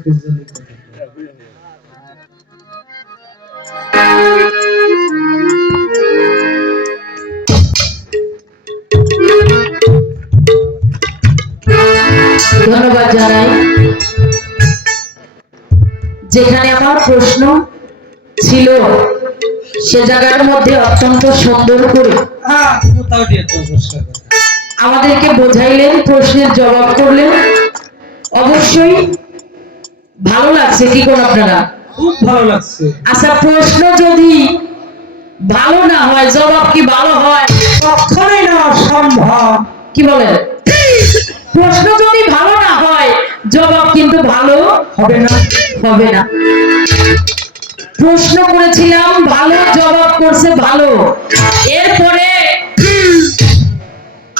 চোখের জলে ধন্যবাদ জানাই। যেখানে আমার প্রশ্ন ছিল সে জায়গার মধ্যে অত্যন্ত সুন্দর করে আমাদেরকে বোঝাইলেন, প্রশ্নের জবাব করলেন। অবশ্যই ভালো লাগছে, কি কোন আপনারা? খুব ভালো লাগছে। আচ্ছা, প্রশ্ন যদি ভালো না হয় জবাব কি ভালো হয়? কখনোই না সম্ভব। কি বলেন? প্রশ্ন যদি ভালো না হয় জবাব কিন্তু ভালো হবে না, হবে না। প্রশ্ন করেছিলাম ভালো, জবাব করছে ভালো। এরপরে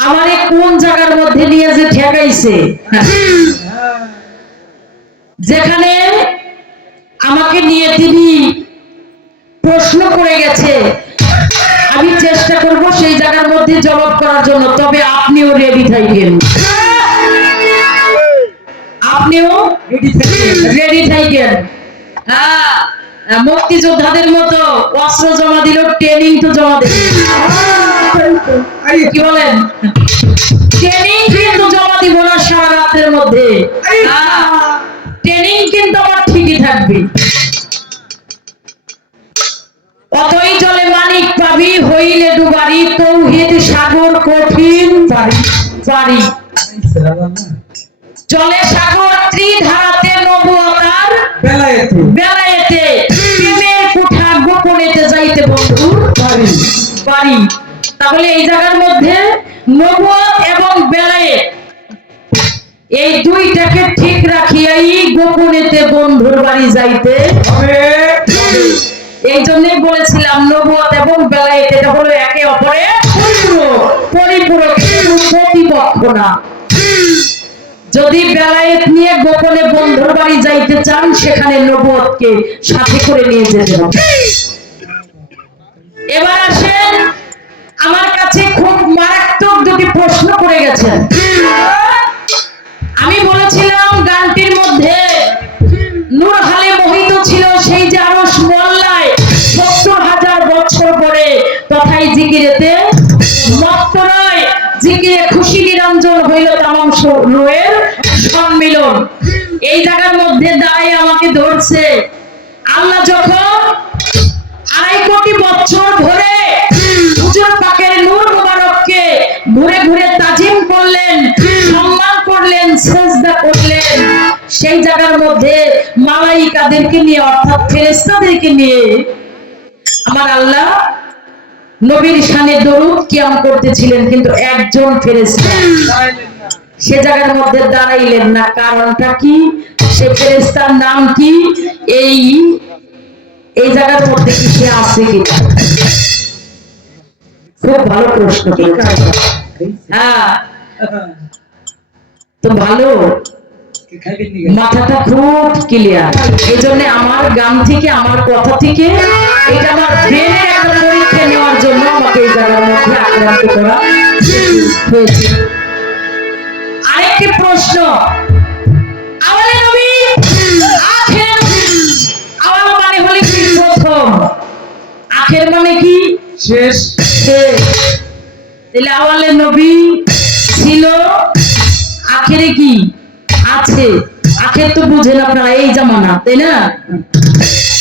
আমারে কোন জায়গার মধ্যে নিয়ে যে ঠেকাইছে, যেখানে আমাকে নিয়ে তিনি প্রশ্ন করে গেছে, আমি চেষ্টা করব সেই জায়গার মধ্যে জবাব করার জন্য। তবে আপনিও রেডি থাকেন, আপনিও রেডি থাকেন। হ্যাঁ, মুক্তিযোদ্ধাদের মতো অস্ত্র জমা দিল, ট্রেনিং তো জমা দিল। কি বলেন? ট্রেনিং কিন্তু জমা দিব না সারা রাতের মধ্যে। ট্রেনিং কিন্তু আমার ঠিকই থাকবে। অতই জলে মানিক পাবি, হইলে ডুবারি, তৌহিদ সাগর কঠিন পারি। জলে সাগর ত্রিধারাতে, নবুয়তার বেলায়েতে, প্রেমের কুঠা গোপনেতে যাইতে বন্ধু পারি। তাহলে এই জায়গার মধ্যে নবুয়ত এবং বেলায়েত, এই দুইটাকে ঠিক রাখিয়াই গোপনেতে বন্ধুর বাড়ি যাইতে হবে। এই জন্যই বলেছিলাম নবুয়ত এবং বেলায়েত এটা হলো একে অপরের পরিপূরক, প্রতিপক্ষ না। যদি বেলায়েত নিয়ে গোপনে বন্ধুর বাড়ি যাইতে চান, সেখানে নবুয়তকে সাথে করে নিয়ে যেতে হবে। এবার আসেন, আমার কাছে খুব মারাত্মক দুটি প্রশ্ন করে গেছেন। আমি বলেছিলাম গানটির মধ্যে নূর হালে মোহিত ছিল সেই যে আরশ মোল্লায় ৭০,০০০ বছর পরে তথায় জিকিরেতে মত্ত নয়, জিকিরে খুশি নিরঞ্জন হইল তামাম রূহের সম্মিলন। এই জায়গার মধ্যে দাঁড়িয়ে আমাকে ধরছে। আল্লাহ যখন ২.৫ কোটি বছর ধরে হুজুর পাকের নূর মুবারককে ঘুরে ঘুরে তাজিম করলেন, সম্মান করলেন, সিজদা করলেন, সেই জায়গার মধ্যে মালাইকাদেরকে নিয়ে অর্থাৎ ফেরেশতাদেরকে নিয়ে আমার আল্লাহ নবীর শানে দরুদ কিয়াম করতেছিলেন, কিন্তু একজন ফেরেশতা সে জায়গার মধ্যে দাঁড়াইলেন না। কারণটা কি? সে ফেরেশতার নাম কি? এই জায়গার মধ্যে কি সে আছে কিনা? খুব ভালো প্রশ্ন করেছেন। হ্যাঁ, তো ভালো, মাথাটা খুব ক্লিয়ার। এই জন্য আমার গান থেকে, আমার কথা থেকে, এটা আমার ব্রেনের একটা পরীক্ষা নেওয়ার জন্য আমাকে এই জায়গার মধ্যে আক্রান্ত করা হয়েছে। আরেকটি প্রশ্ন, আওয়ালে নবী, আখের নবী। আওয়াল মানে হলো কি? প্রথম। আখের মানে কি? শেষ। তাহলে আওয়ালে নবী ছিল, আখেরে কি আছে? আখের তো বুঝেন আপনারা, এই জামানা, তাই না?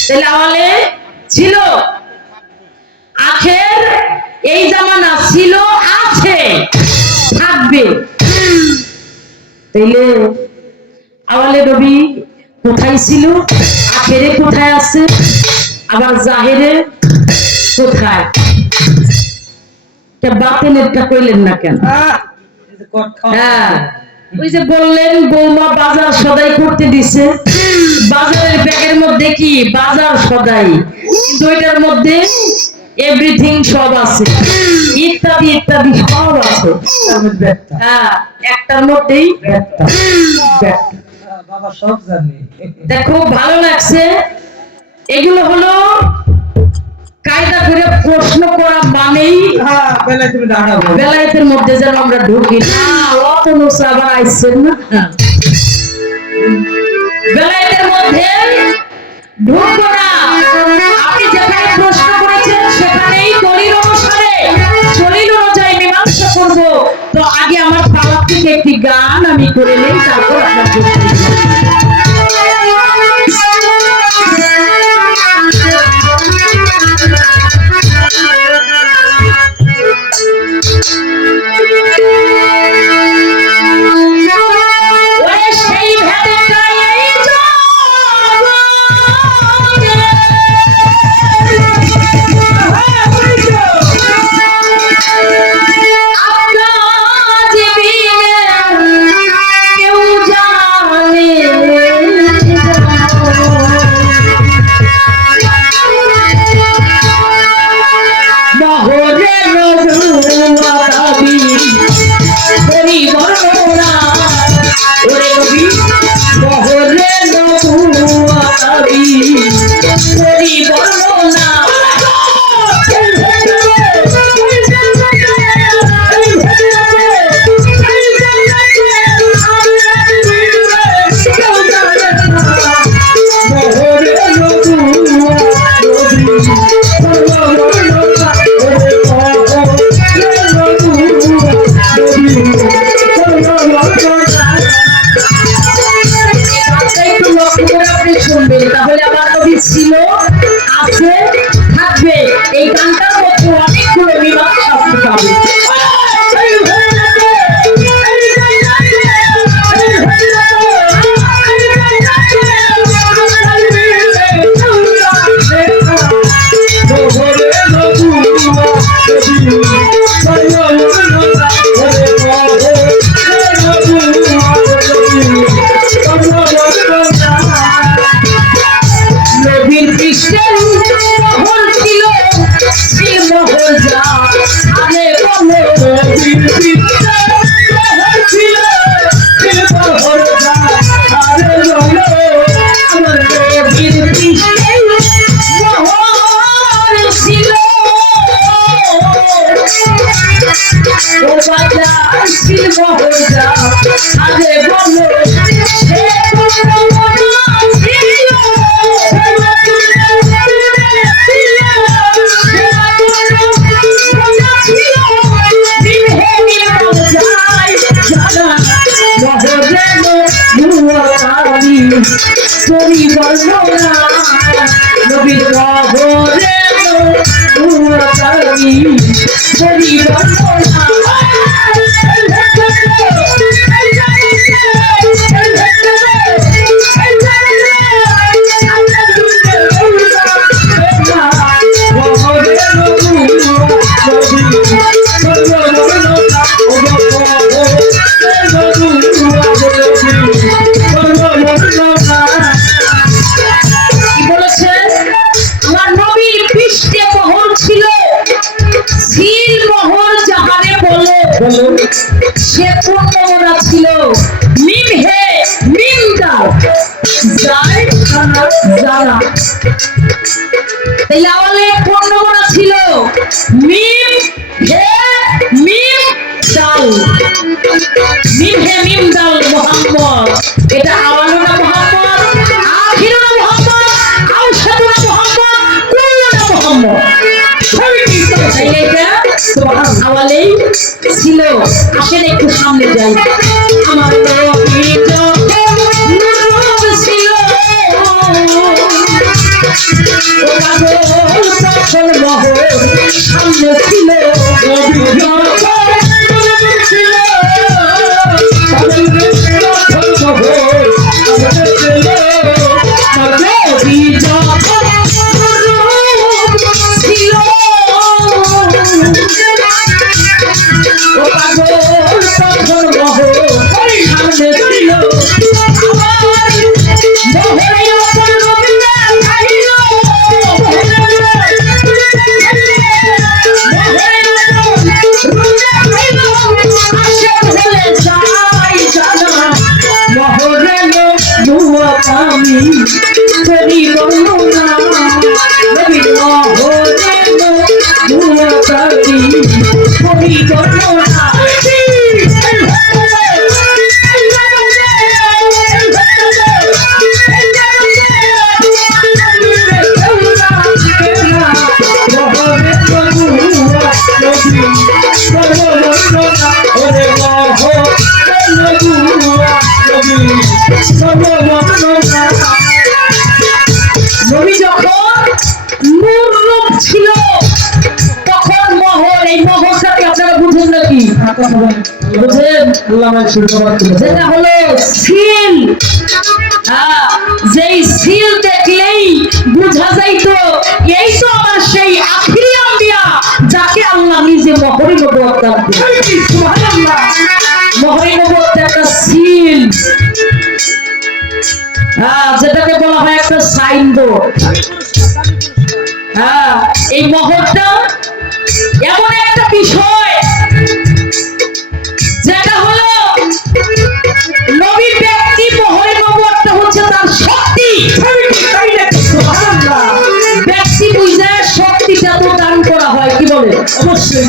তাহলে আওয়ালে ছিল, আখের এই জামানা ছিল, আছে, থাকবে। তাইলে আওয়ালে নবী কোথায় ছিল? আখেরে কোথায় আছে? আবার জাহেরে কোথায়? বাতেনেরটা কইলেন না কেন? হ্যাঁ, ওই যে বললেন বৌমা বাজার সদাই করতে দিছে, বাজারের ব্যাগের মধ্যে কি? বাজার সদাই, কিন্তু ওইটার মধ্যে এভরিথিং সব আছে, ইত্যাদি ইত্যাদি সব আছে। হ্যাঁ, একটার মধ্যেই বাবা সব জানে। দেখো ভালো লাগছে। এগুলো হলো কায়দা করে প্রশ্ন করা মানেই বেলায়েতের মধ্যে যেন আমরা ঢুকি না। অত নুসরা আবার আইছেন না, বেলায়েতের মধ্যে ঢুকবো না। আপনি যেখানে প্রশ্ন করেছেন সেখানেই দলিল অনুসারে দলিল অনুযায়ী মীমাংসা করব। তো আগে আমার পাওয়া থেকে একটি গান আমি করে নেই, তারপর আপনার সেই ভেদটাই এই শুনবেন, তাহলে আমার নবী ছিল, আছে, থাকবে। এই গানটার মধ্যে অনেকগুলো মীমাংসা পাবে। নবীর পৃষ্ঠে মোহর ছিল, সেই মোহর যা আরে বলো। নবীর পৃষ্ঠে মোহর ছিল, সেই মোহর যা আরে বলো। আমার নবীর পৃষ্ঠে মোহর ছিল, ও বাজার ছিল মোহর যা আরে বলো। সে তোরি বর্ণনা নবীর রহরে উড়াতারি তোরি বর্ণনা। সে পূর্ণমনা ছিল, মিম হে মিম দাও যায় জানা জানা। এই লাওয়ালে পূর্ণমনা ছিল, মিম হে মিম দাল, মিম হে মিম দাল মোহাম্মদ। এটা আওয়ালো না মোহাম্মদ, আখিরো না মোহাম্মদ, আওসাদু না মোহাম্মদ, কুল্লু না মোহাম্মদ। আওয়ালেই ছিল। আসেন একটু সামনে যাই। আমার নবী নূর ছিল, ও পাগল তখন মোহর সামনে ছিল। নবী নূর ছিল, পাগল তখন মোহর সামনে ছিল। নবী যখন নূর ছিল, ও পাগল তখন মোহর সামনে ছিল। বুঝেন নাকি? বুঝেন? যেটা হলো সিল, যেই সিল দেখলেই বুঝা যাইতো এই তো আমার সেই আখিরি আম্বিয়া যাকে আল্লাহ নিজে মহরে নবুয়ত দান করেছেন। সুবহানাল্লাহ। মহরে নবুয়ত একটা সিল, যেটাকে বলা হয় একটা সাইনবোর্ড। এই মহরটা এমন একটা বিষয় যেটা হলো নবীর ব্যক্তি, মহরে নবুয়তটা হচ্ছে তার শক্তি। ব্যক্তি বুঝে শক্তিটা তো দান করা হয়, কি বলে? অবশ্যই।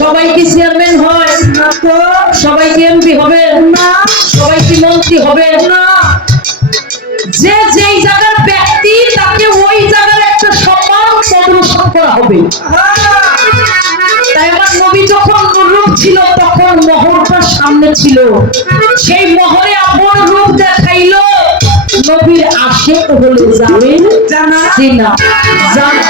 সবাই কি চেয়ারম্যান হয় না? তো সবাই কি এমপি হবে না? সবাই কি মন্ত্রী হবে না? যে যেই জায়গার ব্যক্তি তাকে ওই জায়গার একটা সম্মান প্রদর্শন করা হবে। তাই আমার নবী যখন নূররূপ ছিল তখন মহরটা সামনে ছিল, সেই মহরে আপন রূপ দেখাইলো। নবীর আশেক হলো যাবে জানা সিনা জানা।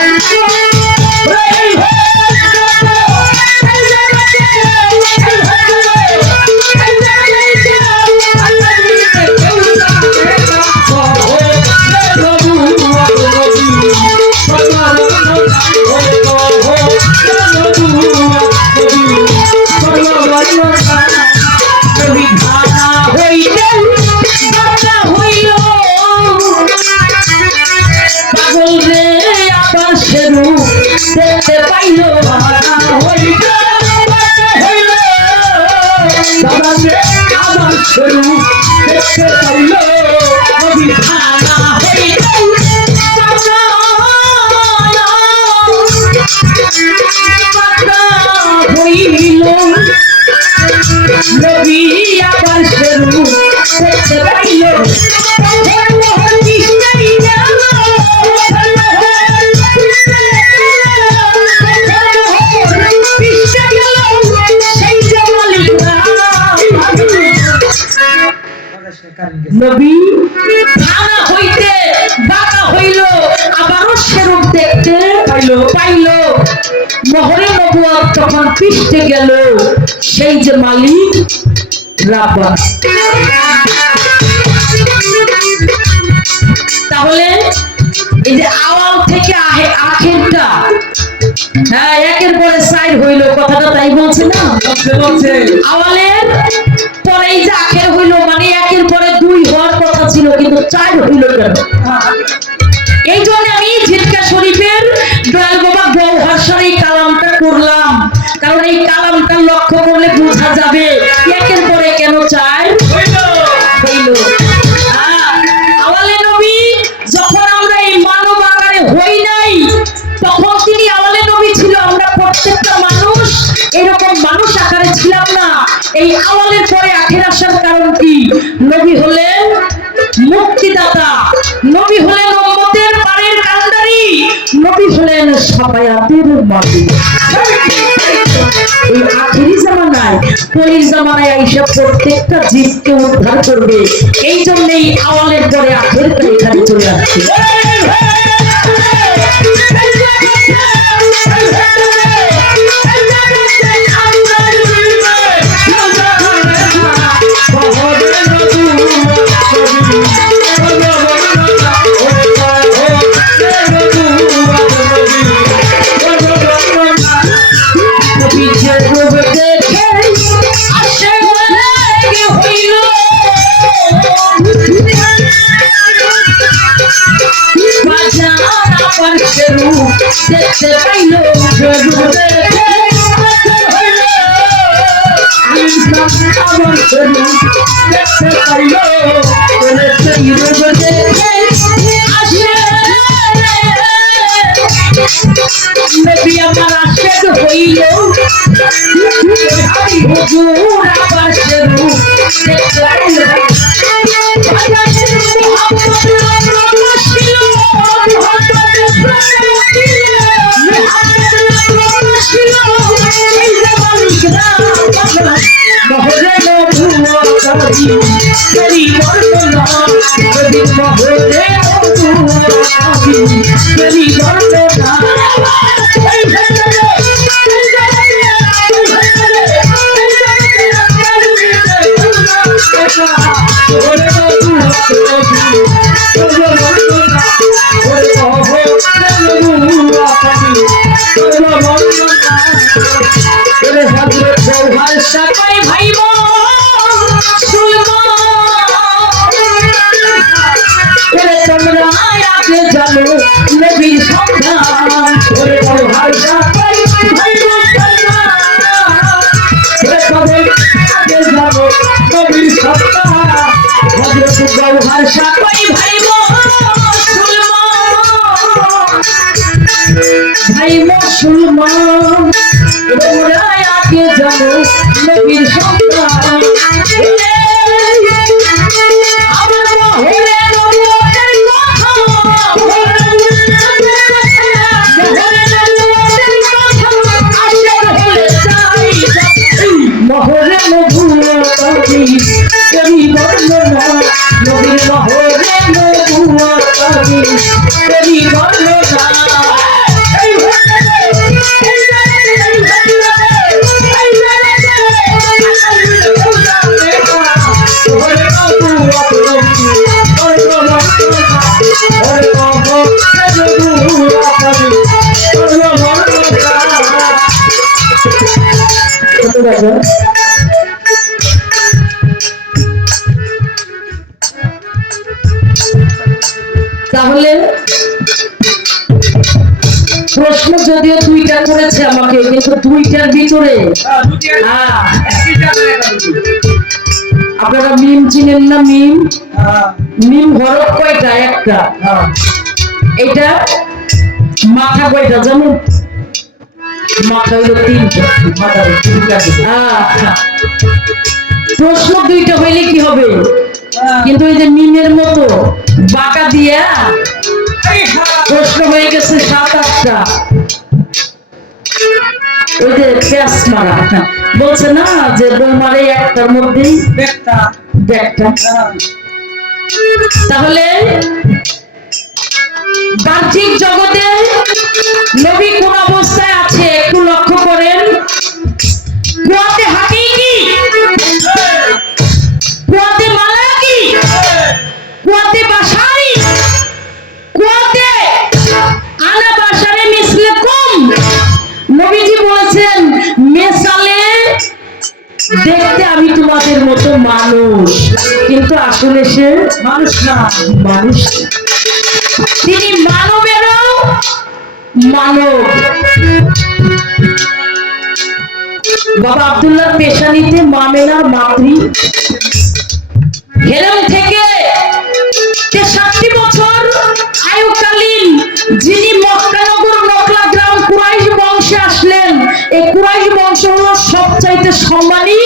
দেখতে পাইলো আমার স্বরূপ, দেখতে পাইলো নবী ভাঙা হইল। নবী আবার স্বরূপ দেখতে পাইলো। নবী ভাঙা হইতে বাঁকা হইল, আবারও স্বরূপ দেখতে পাইল। মহরে নবুয়ত তখন পৃষ্ঠে গেল সেই যে মালিক রাব্বা। তাহলে এই যে আওয়াল থেকে আখেরটা, একের পরে সাইড হইল, কথাটা তাই বলছে না? আওয়ালের পরে এই যে আখের হইল, মানে একের পরে দুই হওয়ার কথা ছিল কিন্তু চার হইল কেন? এই জন্য আমি ঝিটকা শরীফের দয়াল বাবা গৌহর শরীফ কালামটা করলাম, কারণ এই কালামটা লক্ষ্য করলে বোঝা যাবে একের পরে কেন চার হইল। আওয়ালে নবী যখন আমরা এই মানব আকারে হই নাই তখন তিনি আওয়ালে নবী ছিল, আমরা প্রত্যেকটা মানুষ এরকম মানুষ আকারে ছিলাম না। এই আওয়ালের পরে আখের আসার কারণ কি? নবী হলেন মুক্তিদাতা, নবী হলেন উম্মতের পারের কান্ডারি, নবী হলেন সাফায়াতের মালিক। এই আখেরি জামানায়, পরের জামানায় আইসা প্রত্যেকটা জীবকে উদ্ধার করবে। এই জন্যই আওয়ালের পরে আখেরটা এখানে চলে আসছে। দেখতে পাইলো আমার শরীর, দেখতে পাইলো নবী আমার আশেক হইল। হুজুর আবার শরীর দেখতে পাইলো। ওরে বাবু ওরে ওরে হযরত গৌহর সাকই ভাই ওরে তোমরা আগে জানো নবীর সন্ধান ওরে গৌহর সাকই ভাই ওরে সবাই আগে যাবো নবীর সন্তান হযরত গৌহর সাকই ভাই মুসলমান তোমরা আগে জানো নবীর সন্তান আমার মহলে নবুয়তের কথা মহলে নবুয়তি কবি বর্ণনা নবীর মহলে নবুয়তি কবি বর্ণনা তাহলে প্রশ্ন যদিও দুইটা করেছে আমাকে, কিন্তু দুইটার ভিতরে আপনারা মিম চিনেন না? মিম মিম হরফ কয়টা? একটা। এটা মাথা কয়টা জানেন? মাথা হইল তিনটা। প্রশ্ন দুইটা হইলে কি হবে? কিন্তু এই যে মিমের মতো বাঁকা দিয়া প্রশ্ন হয়ে গেছে 7-8টা। ওই যে প্যাস মারা বলছে না যে বলমারে একটার মধ্যেই ব্যাগটা। তাহলে বাহ্যিক জগতে নবী কোন অবস্থায় আছে একটু লক্ষ্য করেন। কুয়াতে হাকিকি, কুয়াতে মালাকি, কুয়াতে বাশারি, কুয়াতে আনা বাশারে মিসলকুম। নবীজি বলেছেন মেসালে দেখতে আমি তোমাদের মতো মানুষ, কিন্তু আসলে সে মানুষ না। মানুষ তিনি মানবেরও মানব। বাবা আব্দুল্লাহ পেশানিতে মামেনা মাতৃ হেরেম থেকে 63 বছর আয়ুকালীন যিনি মক্কানগর নকলা গ্রাম কুরাইশ বংশে আসলেন। এই কুরাইশ বংশ হলো সবচাইতে সম্মানী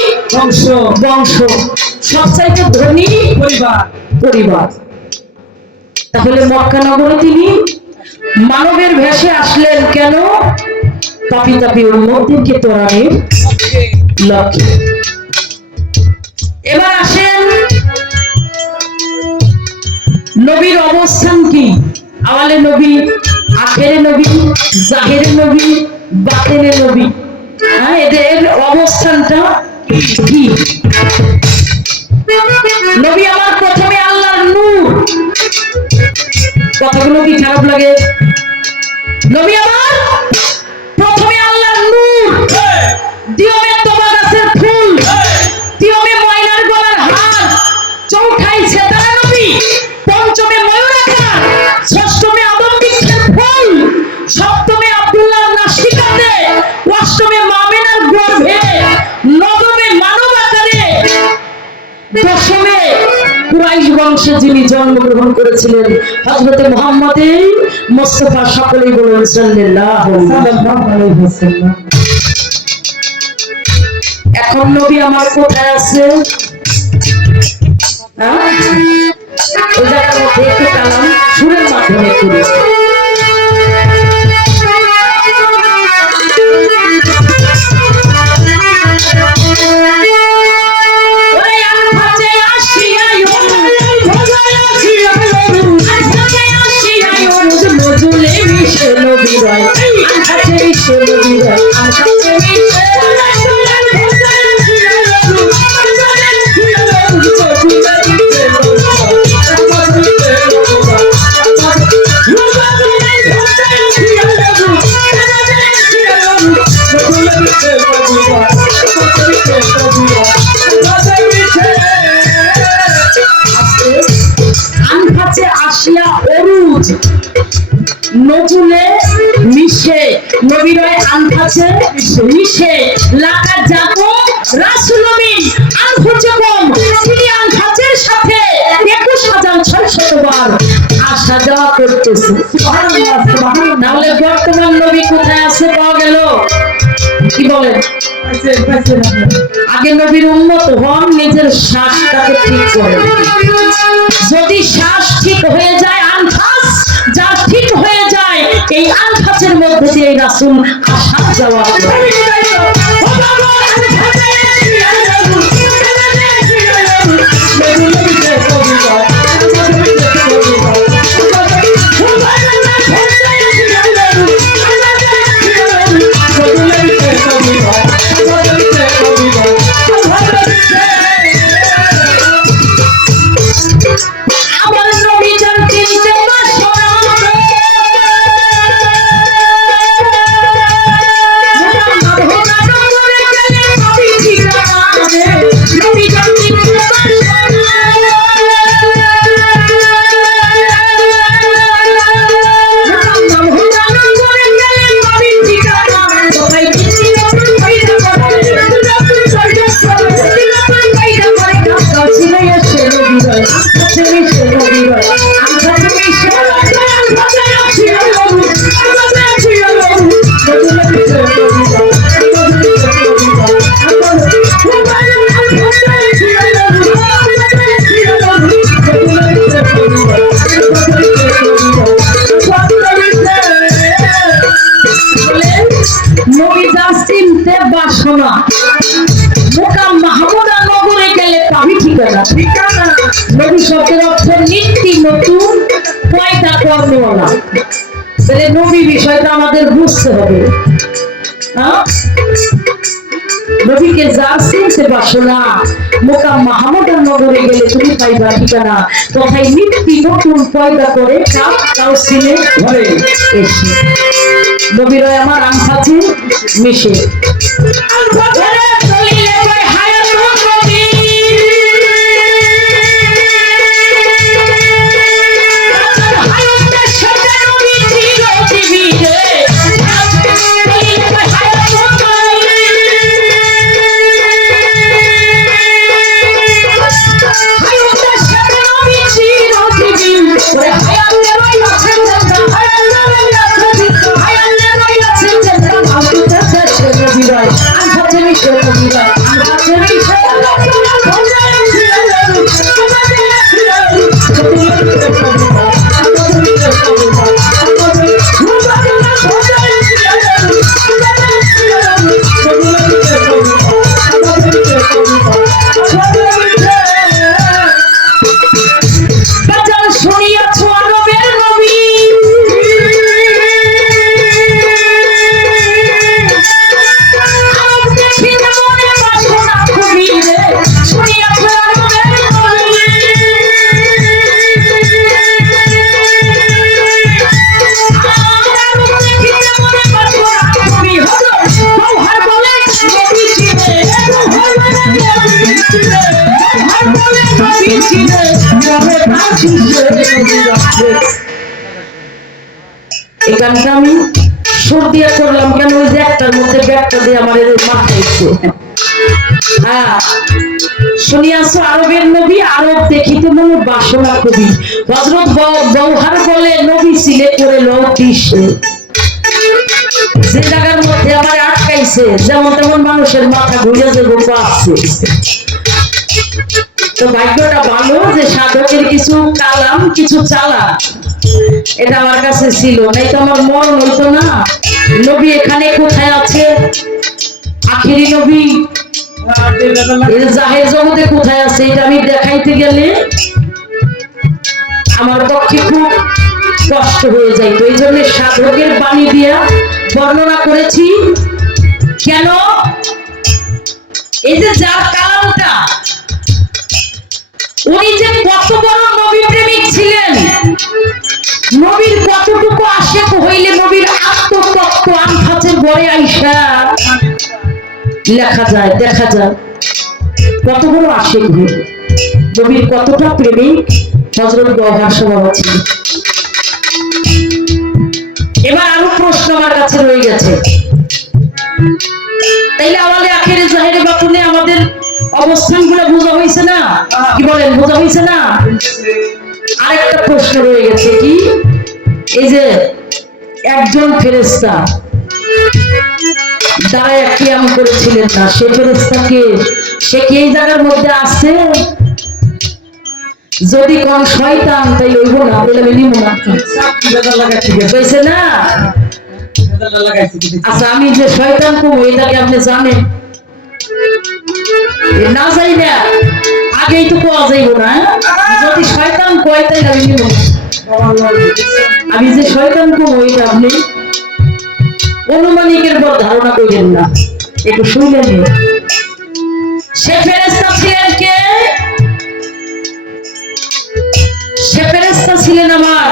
বংশ, সবচাইতে ধনী পরিবার। তাহলে মক্কানগরে তিনি মানবের ভেষে আসলেন কেন? পাপী তাপী উম্মতদেরকে তোরানোর লক্ষ্যে। এবার আসেন নবীর অবস্থান কি? আওয়ালে নবী, আখেরে নবী, জাহেরে নবী, বাতেনে নবী। এদের অবস্থানটা কি? নবী আমার প্রথমে আল্লাহর নূর। কথাগুলো কি খারাপ লাগে? নবী আমার প্রথমে আল্লাহর নূর, দিয়মে তোবা গাছের ফুল, তিয়মে ময়নার গলার হার, চৌঠাই সেতারা নবী, পঞ্চমে ময়ূরাকার, ষষ্ঠমে আদম বৃক্ষের ফুল, সপ্তমে আব্দুল্লাহ নাসিকাতে, অষ্টমে মামেনার গর্ভে, নবমে মানব আকারে, দশমে কুরাইশ বংশে যিনি জন্মগ্রহণ করেছিলেন হযরতে মুহাম্মদ মুস্তাফা। সকলেই বলুন সাল্লাল্লাহু আলাইহি ওয়াসাল্লাম। এখন নবী আমার কোথায় আছে? ওই জায়গার মধ্যে একটু কালাম সুরের মাধ্যমে করি। নজুলে মিশে নবীরয় আনফাসে মিশে লাকা যাবো রাসূল আমিন আনফুজুকুম তিনি আনফাসের সাথে 21600 বার আসা যাওয়া করতেছে। তাহলে বর্তমান নবী কোথায় আছে পাওয়া গেল? কি বলেন? আগে নবীর উম্মত হন, নিজের শ্বাসটাকে ঠিক করেন। যদি শ্বাস ঠিক হয়ে যায়, আনফাস যা ঠিক হয়ে যায়, এই আনফাসের মধ্যে দিয়ে রাসূল আসা যাওয়া করে। আমার নবী জান চিনতে পারছো না, নবী জান চিনতে পারছো না, নবী যা চিনতে পারছো না, মুকাম মাহমুদা নগরে গেলে পাবি ঠিকানা। নবী শব্দের অর্থ নিত্য নতুন পয়দা কর্মওয়ালা। তাহলে নবী বিষয়টা আমাদের বুঝতে হবে। নবীকে যা চিনতে পারছো না, মুকাম মাহমুদা নগরে গেলে তুমি পাইবা ঠিকানা। তথায় নিত্য নতুন পয়দা করে কাউ চিনে ঘরে এসে নবীর আমার আনফাসে মিশে এই গানটা আমি সুর দিয়ে করলাম কেন? ওই যে একটার মধ্যে ব্যাগটা দিয়ে আমার মাথায় হ্যাঁ শুনিয়াছো আরবের নবী আরব দেখিতে মনে বাসনা কবি। হযরত বৌহার বলে নবী ছিলে করে লৌটিসে। যে জায়গার মধ্যে আমার আটকাইছে, যেমন তেমন মানুষের মাথা ঘুরে যাবো পাচ্ছে। তো ভাগ্যটা ভালো যে সাধকের কিছু কালাম কিছু চালা এটা আমার কাছে ছিল, নাই তো আমার মন হইতো না। নবী এখানে কোথায় আছে, আখিরি নবী জাহের জগতে কোথায় আছে, এটা আমি দেখাইতে গেলে আমার পক্ষে খুব কষ্ট হয়ে যায়। তো এই জন্য সাধকের বাণী দিয়া বর্ণনা করেছি। কেন? এই যে যার কালামটা, উনি যে কত বড় নবী প্রেমিক ছিলেন, নবীর কতটুকু আশেক হইলে নবীর আত্মতত্ত্ব আনফাসের ঘরে আইসা লেখা যায়, দেখা যায় কত বড় আশেক হইল, নবীর কতটা প্রেমিক হযরত বৌহার স্বভাব ছিল। এবার আরো প্রশ্ন আমার কাছে রয়ে গেছে, তাইলে আমাদের আখেরে জাহেরে বাতুনে আমাদের অবস্থানগুলো বোঝা হয়েছে না? কি বলেন, বোঝা হয়েছে না? আরেকটা প্রশ্ন রয়ে গেছে, কি এই যে একজন ফেরেশতা দাঁড়ায় কিয়াম করেছিলেন না, সে ফেরেশতাকে, সে কি এই জায়গার মধ্যে আছে? যদি কোন শয়তান তাই হইব না, তাহলে আমি নিব না, হয়েছে না? আচ্ছা, আমি যে শয়তান কম এটাকে আপনি জানেন না? যাই না, আগেই তো পাওয়া যাইব না। যদি শয়তান কয় তাই আমি নিব না। আমি যে শয়তান কম ওইটা আপনি অনুমানিকের পর ধারণা করেন না, একটু শুনলেন। সে ফেরেশতা ছিলেন কে? সে ফেরেশতা ছিলেন আমার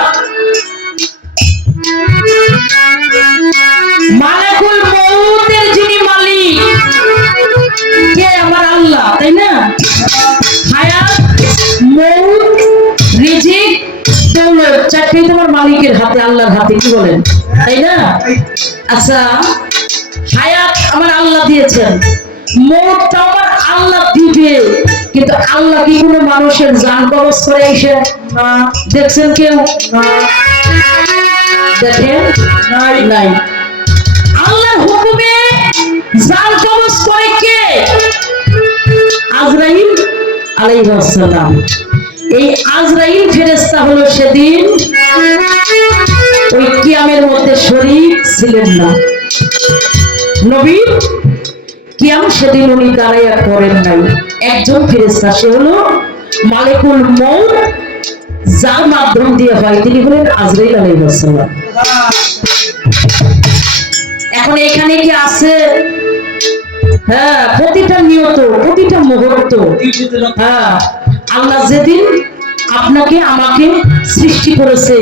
মালাকুল মউতের যিনি মালিক, কে? আমার আল্লাহ, তাই না? হায়াত, মউত, রিজিক, দৌলত চারটেই তোমার মালিকের হাতে, আল্লাহর হাতে, কি বলেন, তাই না? আচ্ছা, হায়াত আমার আল্লাহ দিয়েছেন, মউতটা আমার আল্লাহ দিবে, কিন্তু আল্লাহ কি কোনো মানুষের জান কবজ করে এসে? না। দেখছেন কেউ? না। দেখেন নাই। আল্লাহর হুকুমে জান কবজ করে কে? আজরাইল আলাইহিস সালাম। এই আজরাইল ফেরেশতা হলো সেদিন ওই কিয়ামের মধ্যে শরীক ছিলেন না। নবী কিয়াম সেদিন উনি দাঁড়াইয়া করেন নাই। একজন ফেরেশতা, সে হলো মালিকুল মউত, যার মাধ্যম দিয়ে হয়, তিনি হলেন আজরাইল আলাইহিস সালাম। এখন এখানে কি আছে? হ্যাঁ, প্রতিটা নিয়ত, প্রতিটা মুহূর্ত, হ্যাঁ, আল্লাহ যেদিন আপনাকে আমাকে সৃষ্টি করেছে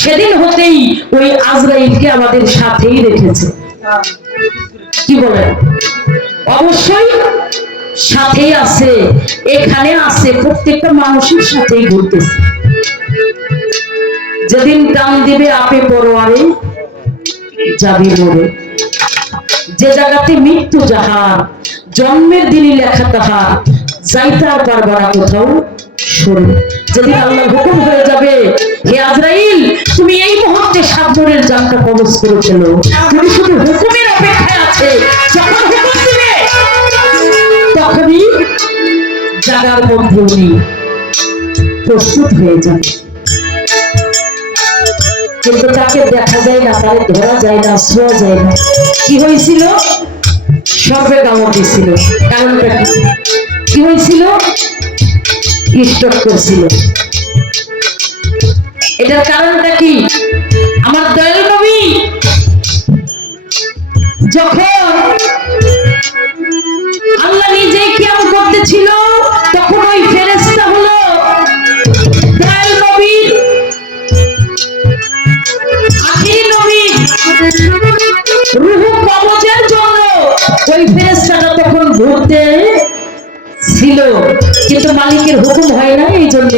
সেদিন হতেই ওই আজরাইলকে আমাদের সাথেই রেখেছে। কি বলেন? অবশ্যই সাথেই আছে, এখানে আছে, প্রত্যেকটা মানুষের সাথেই ঘুরতেছে। যেদিন টান দিবে আপে পরোয়ারে যাবি মরে, যে জায়গাতে মৃত্যু যাহার, জন্মের দিনই লেখা তাহার, যাইতে আর পারবা না কোথাও সরে। যদি আল্লাহর হুকুম হয়ে যাবে, হে আজরাইল তুমি এই মুহূর্তে সাবধানের জানটা কবজ করে ফেলো, তুমি শুধু হুকুমের অপেক্ষায় আছে, যখন হুকুম দিবে তখনই জাগার মধ্যে উনি প্রস্তুত হয়ে যান। কিন্তু তাকে দেখা যায় না, তাকে ধরা যায় না, ছোঁয়া যায় না। কি হয়েছিল? সর্বে কামড় দিয়েছিল। কারণটা কি হয়েছিল? স্ট্রোক করছিল। এটার কারণটা কি? আমার দয়াল নবী যখন আল্লাহ নিজেই কিয়াম করতেছিল, তখন ওই ফেরেশতা হলো দয়াল নবীর আখির নবী রূহ কবজের জন্য ওই ফেরেশতাটা তখন ঘুরতে ছিল, কিন্তু মালিকের হুকুম হয় না, এই জন্য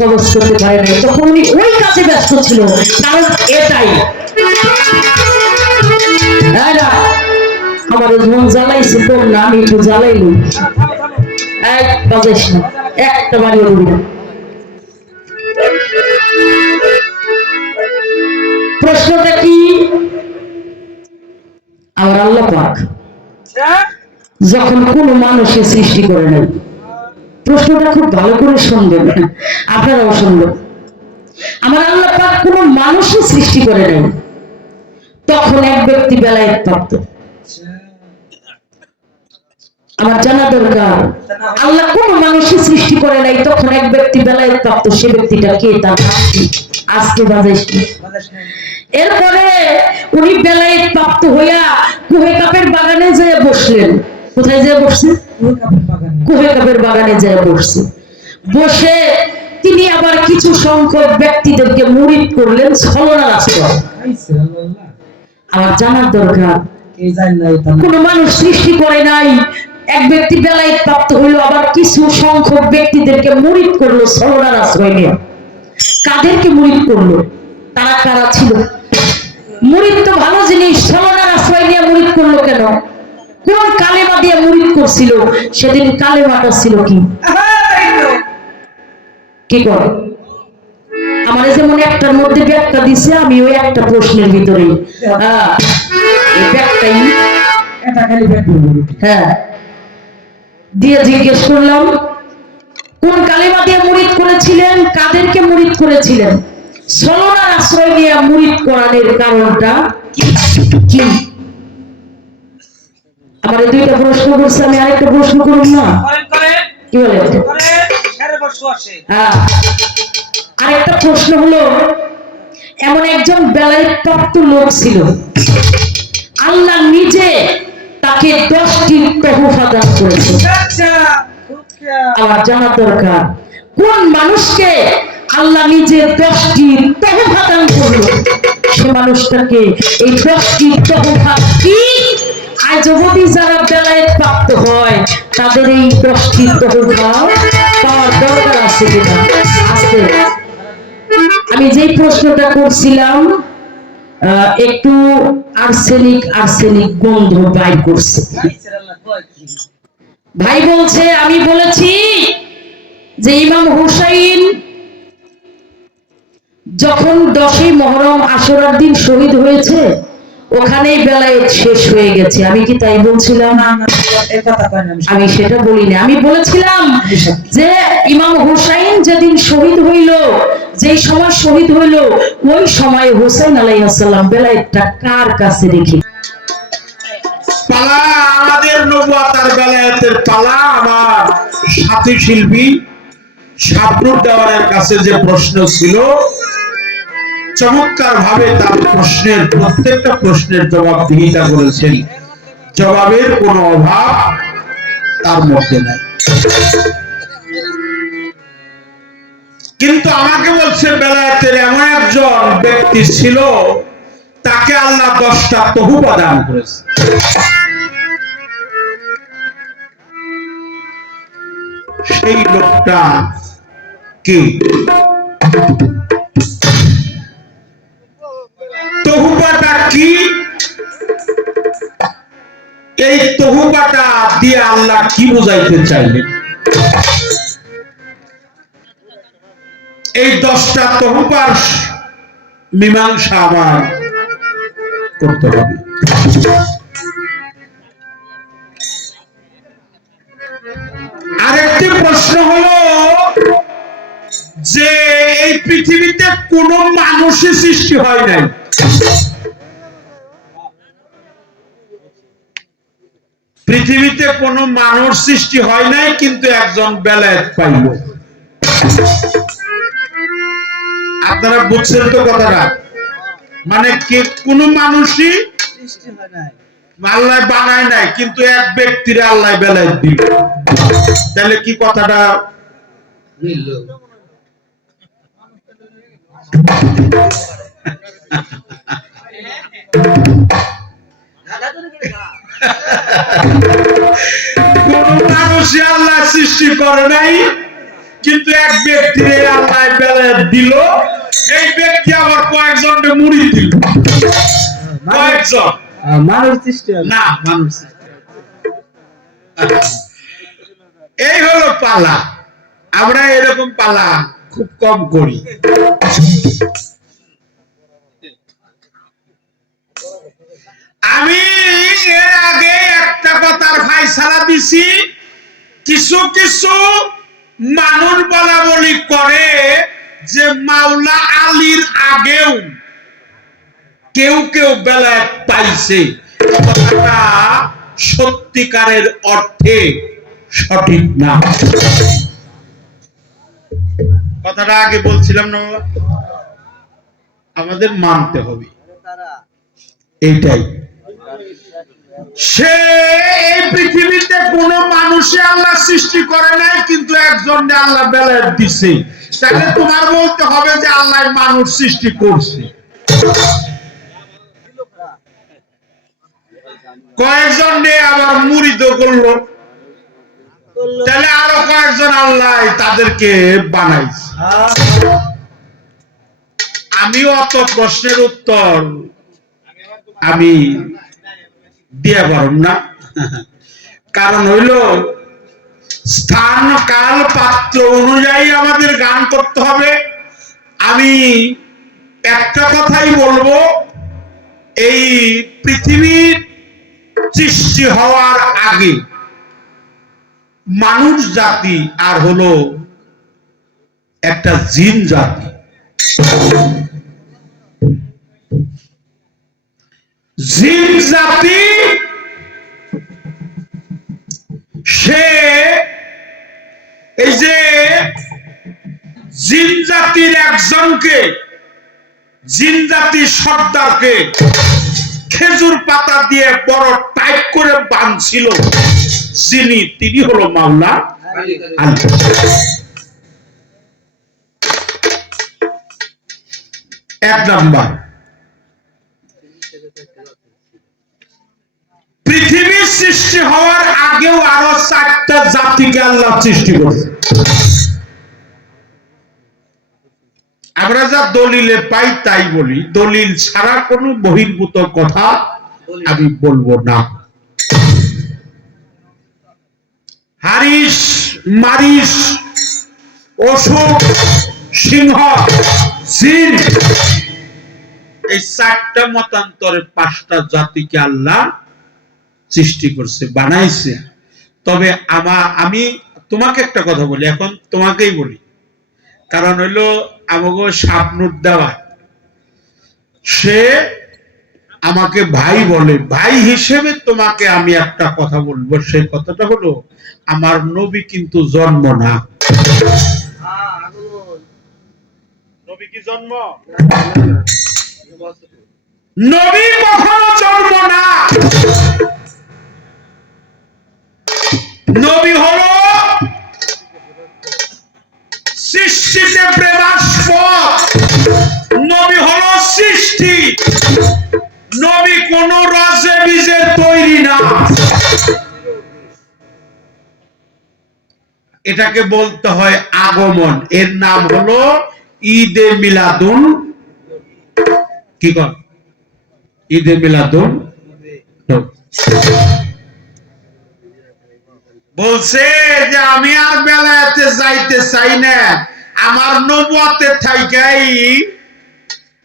কবজ করতে পারে না। তখন উনি ওই কাজে ব্যস্ত ছিল। কারণ এটাই, আমার মন জ্বালাইছে তোর না, আমি একটু জ্বালাইলু, এক বাজাইস না, একটা বাড়ি উঠবি না। প্রশ্নটা কি? আমার আল্লাহ পাক যখন কোন মানুষের সৃষ্টি করে নাই, প্রশ্নটা খুব ভালো করে শুনবেন, আপনারাও শুনবেন। আমার আল্লাহ পাক কোন মানুষের সৃষ্টি করে নাই, তখন এক ব্যক্তি বেলায়েত প্রাপ্ত। আমার জানা দরকার, আল্লাহ কোন মানুষের সৃষ্টি করে নাই, তখন এক ব্যক্তি বেলায়েত প্রাপ্ত। সে ব্যক্তিটা কে? তার আজকে বাজাইস। এরপরে উনি বেলায়েত প্রাপ্ত হইয়া কুহে কাপের বাগানে যেয়ে বসলেন। কোথায় যেয়ে বসছে? কুহে কাপের বাগানে যেয়ে বসছে। বসে তিনি আবার কিছু সংখ্যক ব্যক্তিদেরকে মুরিদ করলেন, ছলনা রাস্তা। আমার জানার দরকার, কোন মানুষ সৃষ্টি করে নাই, এক ব্যক্তি বেলায়েত প্রাপ্ত হইলো, আবার কিছু সংখ্যক ব্যক্তিদেরকে মুরিদ করলো ছলনার আশ্রয় নিয়ে। কাদেরকে মুরিদ করলো? তারা কারা ছিল? মুরিদ তো ভালো জিনিস, ছলনার আশ্রয় নিয়ে মুরিদ করলো কেন? কোন কালেমা দিয়ে মুরিদ করছিল? সেদিন কালেমাটা ছিল কি? কি করে আমার যেমন একটার মধ্যে ব্যাখ্যা দিছে, আমি ওই একটা প্রশ্নের ভিতরে এই ব্যাখ্যাই হ্যাঁ দিয়ে জিজ্ঞেস করলাম, কোন কালেমা দিয়ে মুরিদ করেছিলেন, কাদেরকে মুরিদ করেছিলেন? ছলনার আশ্রয় নিয়ে মুরিদ করানোর কারণটা কি? আমার এই দুইটা প্রশ্ন করছে, আমি আরেকটা প্রশ্ন করব না? কি বলে? হ্যাঁ, আরেকটা প্রশ্ন হলো, এমন একজন বেলায়েত প্রাপ্ত লোক ছিল, আল্লাহ নিজে তাকে 10টি তোহফা দান করেছে। আমার জানা দরকার কোন মানুষকে আল্লাহ নিজে 10টি তোহফা দান করলো, সে মানুষটাকে এই 10টি তোহফা কি? আজ অবধি যারা বেলায়েত প্রাপ্ত হয় তাদের এই 10টি তোহফা পাওয়ার দরকার আছে কিনা? আছে। আমি যেই প্রশ্নটা করছিলাম একটু আর্সেনিক গন্ধ বাইর করছে। ভাই বলছে, আমি বলেছি যে ইমাম হুসাইন যখন 10ই মুহররম আশুরার দিন শহীদ হয়েছে, ওখানেই বেলায়েত শেষ হয়ে গেছে। আমি কি তাই বলছিলাম? আমি সেটা বলিনি। আমি বলেছিলাম যে ইমাম হুসাইন যেদিন শহীদ হইল, যেই সময় শহীদ হইল, ওই সময় হুসাইন আলাইহিস সালাম বেলায়েতটা কার কাছে রেখে? পালা আমাদের নবুয়ত আর বেলায়েতের পালা। আমার সাথী শিল্পী শাবনুর দেওয়ানের কাছে যে প্রশ্ন ছিল, চমৎকার ভাবে তার প্রশ্নের প্রত্যেকটা প্রশ্নের জবাবদিহিতা করেছেন। জবাবের কোনো অভাব তার মধ্যে নাই। কিন্তু আমাকে বলছে বেলায়েতের এমন একজন ব্যক্তি ছিল, তাকে আল্লাহ 10টা তোহফা দান করেছে। সেই লোকটা কে? তোহফাটা কি? এই তোহফাটা দিয়ে আল্লাহ কি বোঝাইতে চাইলেন? এই 10টা তোহফার মীমাংসা আমার করতে হবে। আরেকটি প্রশ্ন হলো যে এই পৃথিবীতে কোন মানুষই সৃষ্টি হয় নাই। পৃথিবীতে কোন মানুষ সৃষ্টি হয় নাই, কিন্তু একজন বেলায়েত পাইল। আপনারা বুঝছেন তো কথাটা? মানে কে কোন মানুষই সৃষ্টি হয় নাই, আল্লাহ বানায় নাই, কিন্তু এক ব্যক্তির আল্লাহ বেলায়েত দিল। তাহলে কি কথাটা মিলল? কোন মানুষই আল্লাহ সৃষ্টি করে নাই, কিন্তু এক ব্যক্তির আল্লাহ বেলায়েত দিল। এই ব্যক্তি আবার কয়েকজনকে মুরিদ দিল। কয়েকজন মানুষ সৃষ্টি না, মানুষ এই হলো পালা। আমরা এরকম পালা খুব কম করি। আমি এর আগে একটা কথার ফায়সালা দিছি, কিছু কিছু মানুষ বলা বলি করে যে মাওলা আলীর আগেও কেউ কেউ বেলায়েত পাইছে। কথাটা সত্যিকারের অর্থে সঠিক না। কথাটা আগে বলছিলাম না, আমাদের মানতে হবে এইটাই। সে এই পৃথিবীতে কোন মানুষে আল্লাহ সৃষ্টি করে নাই, কিন্তু একজন আল্লাহ বেলায়েত দিছে। তাহলে তোমার বলতে হবে যে আল্লাহ মানুষ সৃষ্টি করছে। কয়েকজন নিয়ে আবার মুরিদ করলো, তাহলে আরো কয়েকজন আল্লাহ তাদেরকে বানাইছে। আমি অত প্রশ্নের উত্তর আমি দিয়া পারব না, কারণ হইল স্থান কাল পাত্র অনুযায়ী আমাদের গান করতে হবে। আমি একটা কথাই বলবো, এই পৃথিবীর সৃষ্টি হওয়ার আগে মানুষ জাতি আর হলো একটা জিন জাতি। জিন জাতি সে এই যে জিন জাতির একজনকে, জিন জাতির সর্দারকে খেজুর পাতা দিয়ে বড় টাইট করে বাঁধছিল, তিনি হলো মাওলা আলী। এক নাম্বার, পৃথিবীর সৃষ্টি হওয়ার আগেও আরো 4টা জাতিকে আল্লাহ সৃষ্টি করেছে। আমরা যা দলিলে পাই তাই বলি, দলিল ছাড়া কোনো বহির্ভূত কথা আমি বলবো না। হারিস, মারিস, অশোক, সিংহ, জিন, এই 4টা মতান্তরে 5টা জাতিকে আল্লাহ সৃষ্টি করছে, বানাইছে। তবে আমি তোমাকে একটা কথা বলি, এখন তোমাকেই বলি, কারণ হইলো আমাকে শাবনুর দেওয়া, সে আমাকে ভাই বলে, ভাই হিসেবে তোমাকে আমি একটা কথা বলবো। সেই কথাটা হলো, আমার নবী কিন্তু জন্ম না। নবী কি জন্ম? নবী কখনো জন্ম না। নবী হলো সৃষ্টিতে প্রেমাস্পদ, নবী হলো সৃষ্টি, নবী কোন রসে বীজের তৈরি না। এটাকে বলতে হয় আগমন। এর নাম হলো ঈদে মিলাদুন, কি কর, ঈদে মিলাদুন। বলছে যে আমি আর বেলাতে যাইতে চাই না, আমার নবুয়তে থাইকাই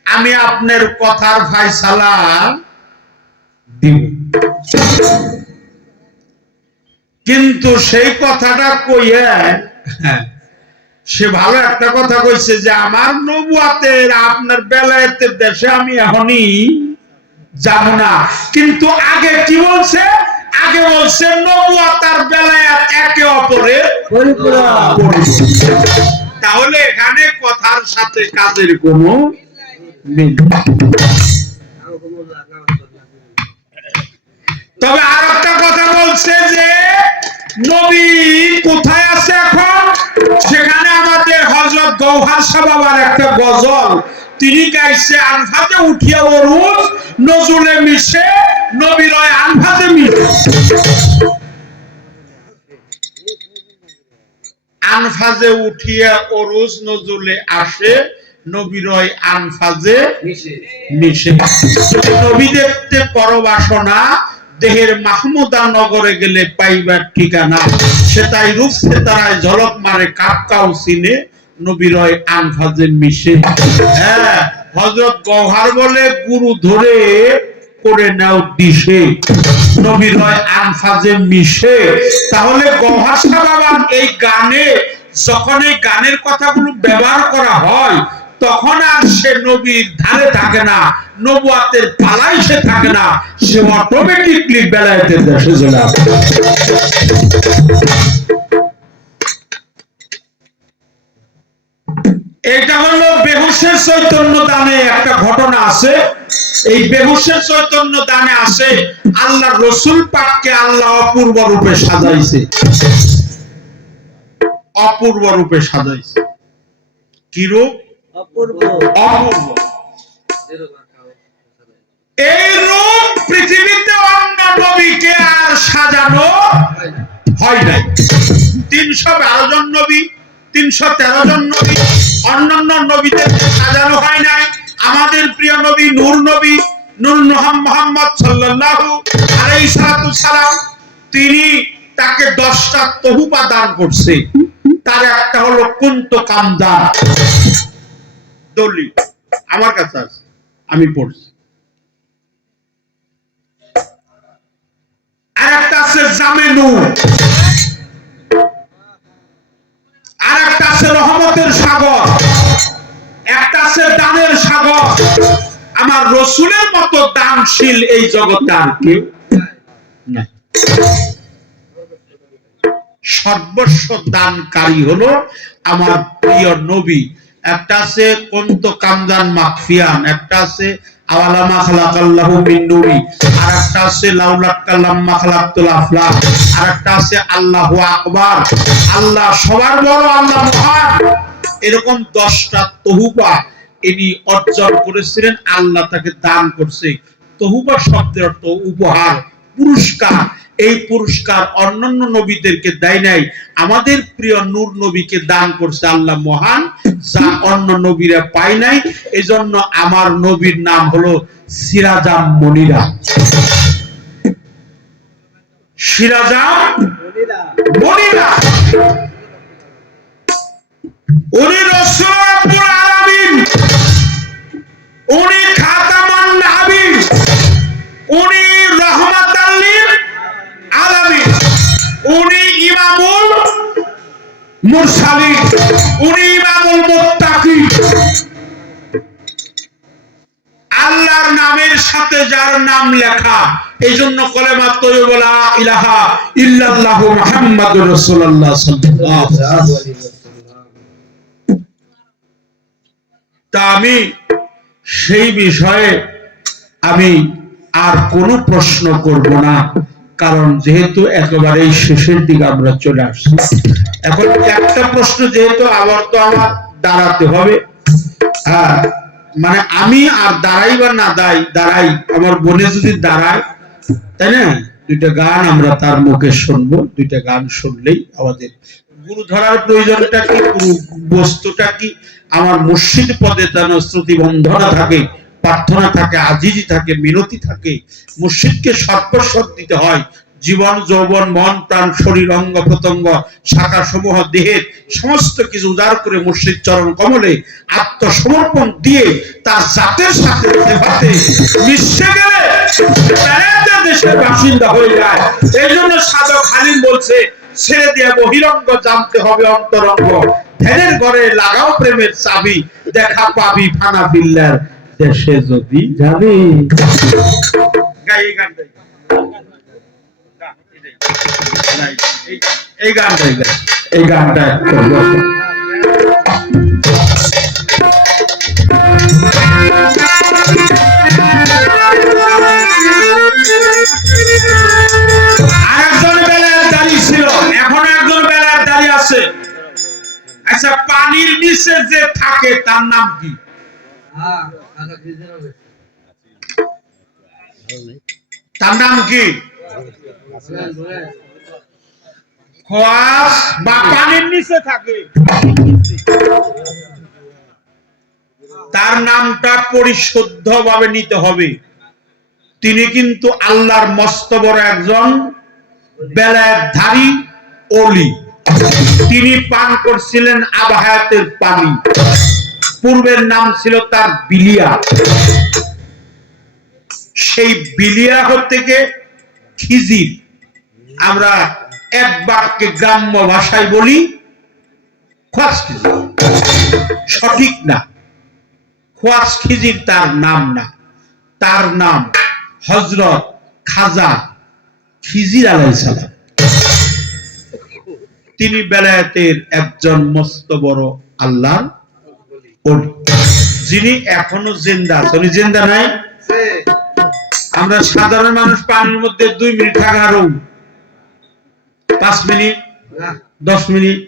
আমি আপনার কথার ফায়সালা দিব। কিন্তু সেই কথাটা কইয়া সে ভালো একটা কথা কইছে যে আমার নবুয়তের আপনার বেলায়েতের দেশে আমি এখনই যাব না। কিন্তু আগে কি বলছে? আগে বলছে নবুয়ত আর বেলায়েত একে অপরের পরিপূরক। তাহলে এখানে কথার সাথে কাজের কোনো মিল। তবে আর একটা কথা বলছে যে নবী কোথায় আছে এখন? সেখানে আমাদের হযরত গৌহার শাহ বাবার একটা গজল তিনি গাইছে, আনফাতে উঠিয়া ওরুজ নজরুলে মিশে, নবীর ওই আনফাতে মিশে। আনফাজে উঠিয়া ওরুজ নজরুলে আসে, নবীর ওই আনফাজে মিশে। নবী দেখতে পরবাসনা, দেহের মাহমুদা নগরে গেলে পাইবার ঠিকানা। সেটাই রূপ সে তারায় ঝলক মারে, কাপকাও চিনে, নবীর ওই আনফাজে মিশে। হ্যাঁ, হযরত গওহার বলে গুরু ধরে করে নাও দিশে, নবীর ওই আনফাজে মিশে। তাহলে গওহার শাহ বাবার এই গানে যখন এই গানের কথাগুলো ব্যবহার করা হয়, তখন আর সে নবীর ধারে থাকে না, নবুয়তের পালাই সে থাকে না, সে অটোমেটিকলি বেলায়েতের দেশে চলে আসে। এটা হলো বেহুশের চৈতন্য দানে একটা ঘটনা আছে। এই বেহুশের চৈতন্য দানে আছে আল্লাহ রসুল পাককে আল্লাহ অপূর্ব রূপে সাজাইছে, অপূর্ব রূপে সাজাইছে। কি রূপ? অপূর্ব। এই রূপ পৃথিবীতে অন্য নবীকে আর সাজানো হয় নাই। 312 জন নবী, 313 জন নবী, অন্যান্য নবীদের সাজানো হয় নাই। আমাদের প্রিয় নবী নূর নবী নূর মুহাম্মদ সাল্লাল্লাহু আলাইহি সাল্লাম তিনি তাকে 10টা তহুফা দান করছে। তার একটা হলো কুন্ত কামদান দলি, আমার কাছে আছে, আমি পড়ছি। আর একটা আছে জামে নূর, আর একটা আছে রহমতের সাগর, একটা আছে দানের সাগর। আমার রসুলের মতো দানশীল এই জগতে আর কেউ নাই। সর্বস্ব দানকারী হলো আমার প্রিয় নবী। একটা আছে কুন্ত কামদান মাকফিয়ান, একটা আছে আওয়ালামা খালাকাল্লাহু মিন নূরি, আর একটা আছে লাউলা কাল্লামা খালাকতুল আফলাক, আর একটা আছে আল্লাহু আকবার, আল্লাহ সবার বড়, আল্লাহ মহান। এরকম 10টা তহুফা ইনি অর্জন করেছিলেন, আল্লাহ তাকে দান করছে। তহুফা শব্দের অর্থ উপহার, পুরস্কার। এই পুরস্কার অন্যান্য নবীদেরকে দেয় নাই, আমাদের প্রিয় নূর নবীকে দান করছে আল্লাহ মহান, যা অন্য নবীরা পায় নাই। এজন্য আমার নবীর নাম হলো সিরাজাম মুনিরা। সিরাজাম মুনিরা, উনি রাসূল রব্বুল আলামিন, উনি খাতামান নাবিয়্যিন, উনি রাহমাতাল লিল আলামিন, উনি ইমামুল মুরসালিন, উনি ইমামুল মুত্তাকিন। আল্লাহর নামের সাথে যার নাম লেখা, এইজন্য কলেমা তয়্যিবা লা ইলাহা ইল্লাল্লাহু মুহাম্মাদুর রাসূলুল্লাহ সাল্লাল্লাহু আলাইহি ওয়াসাল্লাম। তা আমি সেই বিষয়ে আমি আর কোনো প্রশ্ন করব না, কারণ যেহেতু একেবারে শেষের দিকে আমরা চলে আসছি। এখন একটা প্রশ্ন, যেহেতু আবার তো আমার দাঁড়াতে হবে, হ্যাঁ, মানে আমি আর দাঁড়াই বা না দাঁড়াই, আমার বোনে যদি দাঁড়ায়, তাই না, 2টা গান আমরা তার মুখে শুনবো। 2টা গান শুনলেই আমাদের গুরু ধরার প্রয়োজনটা কি, গুরু বস্তুটা কি, আমার মুর্শিদ পদে যেন শ্রুতি বন্ধনা থাকে, প্রার্থনা থাকে, আজিজি থাকে, মিনতি থাকে। মুর্শিদকে সর্বস্ব দিতে হয়। জীবন, যৌবন, মন, প্রাণ, শরীর, অঙ্গ প্রত্যঙ্গ, শাখা সমূহ, দেহের সমস্ত কিছু উদার করে মুর্শিদ চরণ কমলে আত্মসমর্পণ দিয়ে তার জাতের সাথে মিশে গেলে দেশের বাসিন্দা হয়ে যায়। এই জন্য সাধক হালিম বলছে, ছেড়ে দিয়ে বহিরঙ্গ, জানতে হবে অন্তরঙ্গ, ধ্যানের ঘরে লাগাও প্রেমের চাবি, দেখা পাবি ফানা বিল্লার দেশে যদি যাবি। এই গানটা করবো। আরেকজন বেলায় দাঁড়িয়ে ছিল, এখন একজন বেলায় দাঁড়িয়ে আছে। আচ্ছা, পানির নিচে যে থাকে তার নাম কি? তার নাম কি? খোয়াস বা পানির নিচে থাকে, তার নামটা পরিশুদ্ধ ভাবে নিতে হবে। তিনি কিন্তু আল্লাহর মস্ত বড় একজন বেলায়েতধারী ওলি। তিনি পান করছিলেন আবহায়াতের পানি। পূর্বের নাম ছিল তার বিলিয়া। সেই বিলিয়া থেকে খিজির, আমরা এক বাক্যে গ্রাম্য ভাষায় বলি খোয়াস খিজির। সঠিক না, খোয়াস খিজির তার নাম না, তার নাম হযরত খাজা খিজির আলাইহিস সালাম। তিনি বেলায়েতের একজন মস্ত বড় আল্লাহর ওলি, যিনি এখনো জিন্দা। উনি জিন্দা নাই? আমরা সাধারণ মানুষ পানির মধ্যে 2 মিনিট থাকা, আরো 5 মিনিট, 10 মিনিট,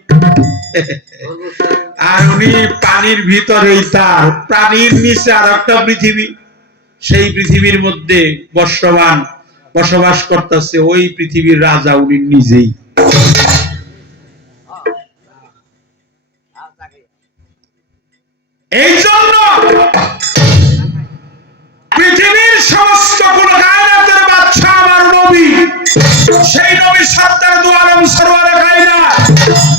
আর উনি পানির ভিতরেই, তার পানির নিচে আর একটা পৃথিবী, সেই পৃথিবীর মধ্যে বসবাস করতেছে। ওই পৃথিবীর রাজা উনি নিজেই। এই জন্য পৃথিবীর সেই নবী সরদার দু আলম সরওয়ারে কায়নাত,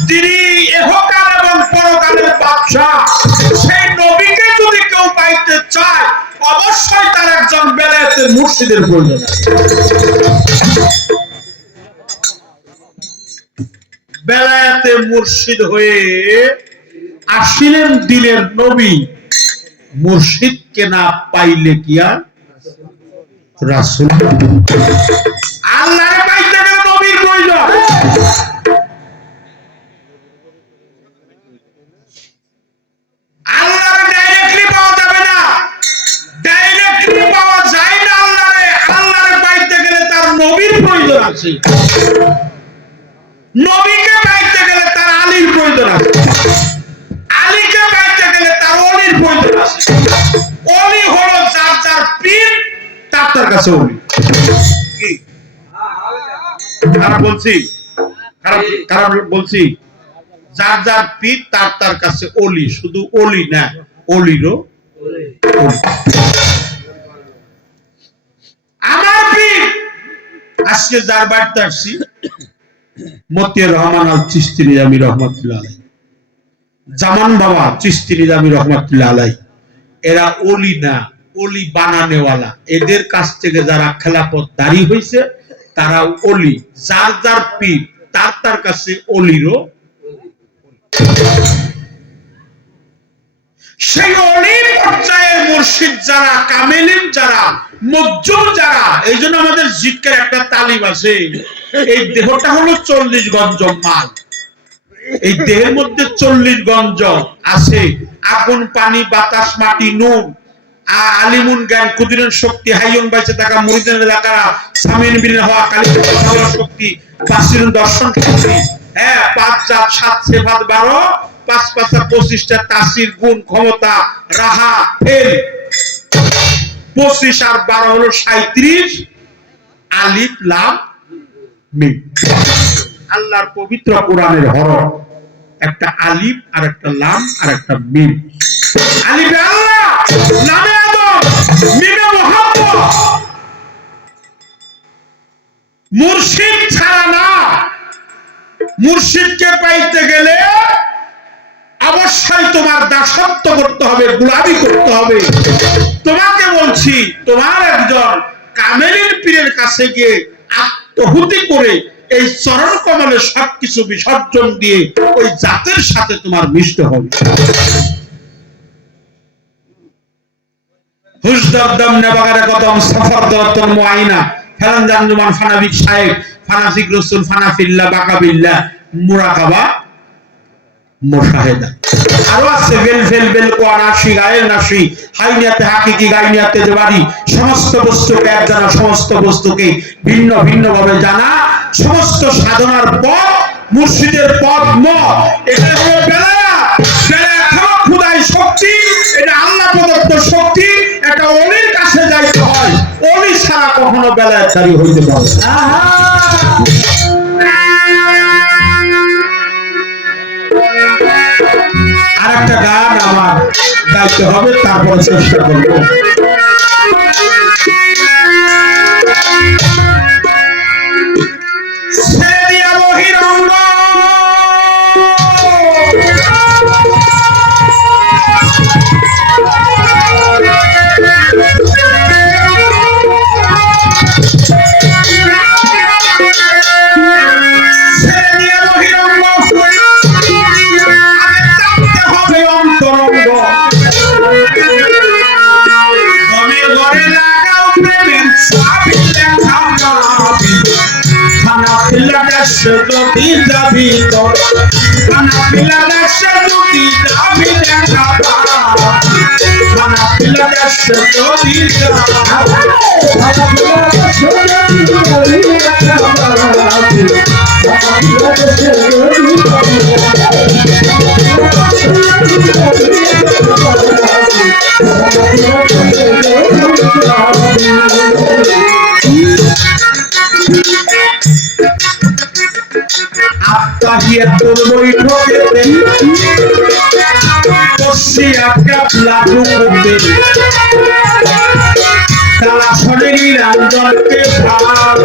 যিনি ইহকাল এবং পরকালের বাদশা, সেই নবীকে যদি কেউ পাইতে চায় অবশ্যই তার একজন বেলায়েতের মুর্শিদের প্রয়োজন আছে। বেলায়েতে মুর্শিদ হয়ে আসিলেন দিলের নবী, মুর্শিদকে না পাইলে কি আর রাসূল? আল্লাহর পাইতে গেলে নবীর প্রয়োজন। আল্লাহর ডাইরেক্টলি পাওয়া যাবে না, ডাইরেক্টলি পাওয়া যায় না আল্লাহরে। আল্লাহর পাইতে গেলে তার নবীর প্রয়োজন আছে, নবীকে পাইতে গেলে তার আলীর প্রয়োজন আছে, আলীকে পাইতে গেলে তার অলির প্রয়োজন আছে। অলি হলো যার যার পীর, তার কাছে অলি। কি খারাপ বলছি? খারাপ বলছি? যার যার পীর তার কাছে অলি, শুধু অলি না, অলিরও অলি। আমার পীর আজকে যার বাড়িতে আসছি, মতিয়ার রহমান আল চিশতি নিজামী রহমাতুল্লাহ আলাইহি, জামান বাবা চিশতি নিজামী রহমাতুল্লাহ আলাইহি, এরা অলি না, অলি বানানেওয়ালা। এদের কাছ থেকে যারা খেলাফত দাঁড়ি হয়েছে তারা অলি। যার যার পীর তার কাছে অলিরও। সেই অলি পর্যায়ের মুর্শিদ যারা, কামেলিন যারা, মজ্জুম যারা, এই জন্য আমাদের জিক্কের একটা তালিম আছে। এই দেহটা হলো 40 গঞ্জ মাল, এই দেহের মধ্যে 40 গঞ্জ আছে। আগুন, পানি, বাতাস, মাটি, নুন, আলিমুন জ্ঞান, কুদিরুন শক্তি, হাইয়ুন বাইচে থাকা, মুরিদিন এলাকা, সামিন বিন হওয়া, কালিমা শক্তি, বাসিরুন দর্শন শক্তি, হ্যাঁ 5 জাত 7 সেফাত 12, 5 5 25টা তাসির, গুণ, ক্ষমতা, রাহা, ফেল 25 আর 12 হলো 37, আলিফ লাম মিম। আল্লাহর পবিত্র কোরআনের হরফ, একটা আলিফ আর একটা লাম আর একটা মিম। আলিফে আল্লাহ, লামে আদম, মিমে মুহাম্মদ। মুর্শিদ ছাড়া না, মুর্শিদকে পাইতে গেলে অবশ্যই তোমার দাসত্ব করতে হবে, গোলামি করতে হবে। তোমাকে বলছি, তোমার একজন কামেলিন পীরের কাছে গিয়ে আত্মহুতি করে এই চরণ কমলে সবকিছু বিসর্জন দিয়ে ওই জাতের সাথে তোমার মিশতে হবে। হুজদারদম নেবাগারে কদম সফর দরতন মুআইনা ফেলান জানজুমান ফানাবিক শায়েখ ফানাফিক রাসূল ফানাফিল্লাহ বাকাবিল্লাহ মুরাকাবা মুশাহেদা। আরো আছে বেল ফেল বেল কোয়ানাশি গায়ের নাশি হাইনিয়াতে হাকিকি গাইনিয়াতে দেবারি। সমস্ত বস্তুকে এক জানা, সমস্ত বস্তুকে ভিন্ন ভিন্ন ভাবে জানা, সমস্ত সাধনার পথ মুর্শিদের পথ মত। এটা হলো বেলায়েত। বেলায়েত হলো খোদাই শক্তি, এটা আল্লাহ প্রদত্ত শক্তি। এটা ওলির কাছে যাইতে হয়, ওলি ছাড়া কখনো বেলায়েতদারি হইতে পারে না। আরেকটা গান আমার গাইতে হবে, তারপরে চেষ্টা করবো। যদি যাবি তো খানা পিলা দেশে যদি যাবি দেখা পাবি, খানা পিলা দেশে যদি আত্মাহিয়াতুল বৈঠকেতে বসিয়া কাবলা রূপে কালা শরীর রাঞ্জনকে ভাব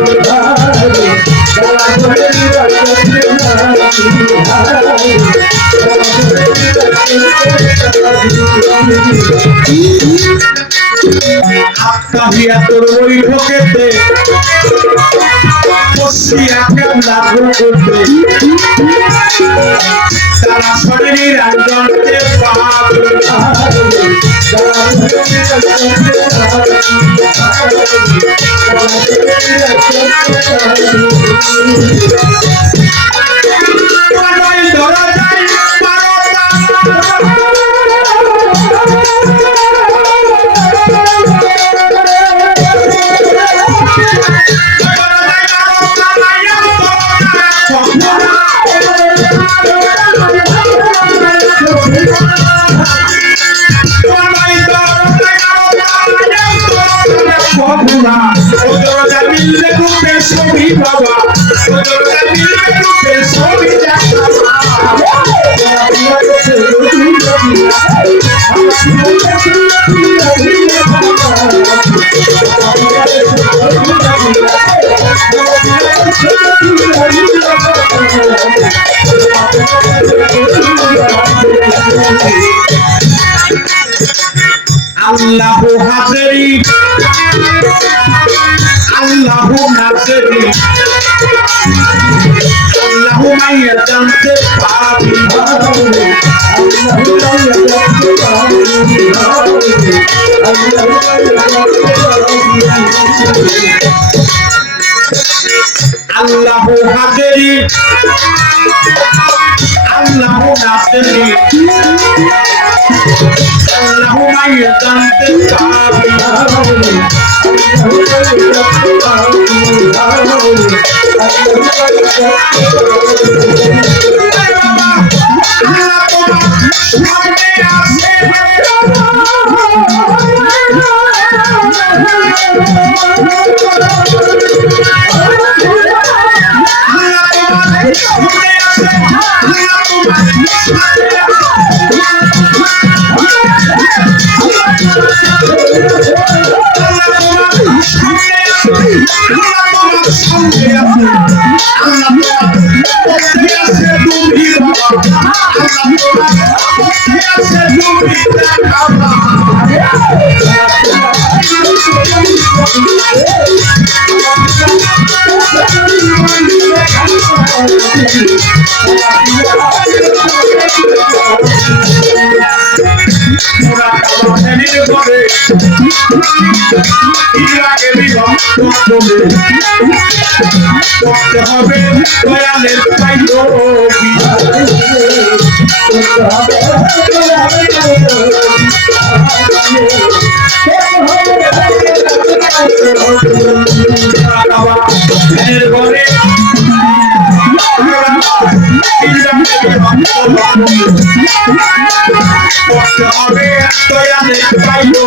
আত্মাহিয়া তোর ওই ঢোকেতে বসিয়া কেমলা করতে তারা শরীর আন্দোলনকে ধরা যায় আল্লাহু হাজেরি আল্লাহু নাসেরি আল্লাহু মাইয়া জানতে পারি আল্লাহু হাজেরি আল্লাহু নাসেরি আল্লাহু মাইয়া জানতে পারি করতে হবে দয়ালের পাইলো ঘরে করতে হবে দয়ালের পাইলো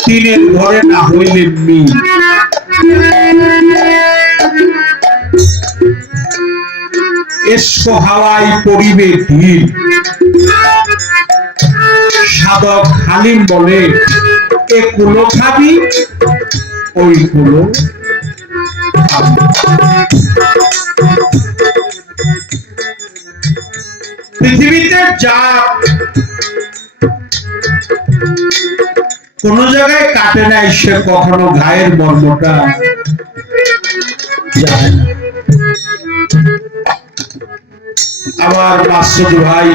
তিনের ঘরে না হইলে মিল এসো হাওয়ায় পরিবে ঢিল সাধক হালিম বলে এ কুলো খাবি ওই কুলো পৃথিবীতে যা কোন জায়গায় কাটে নাই সে কখনো গায়ের মর্মটা জানে না। আমার মাসুদ ভাই,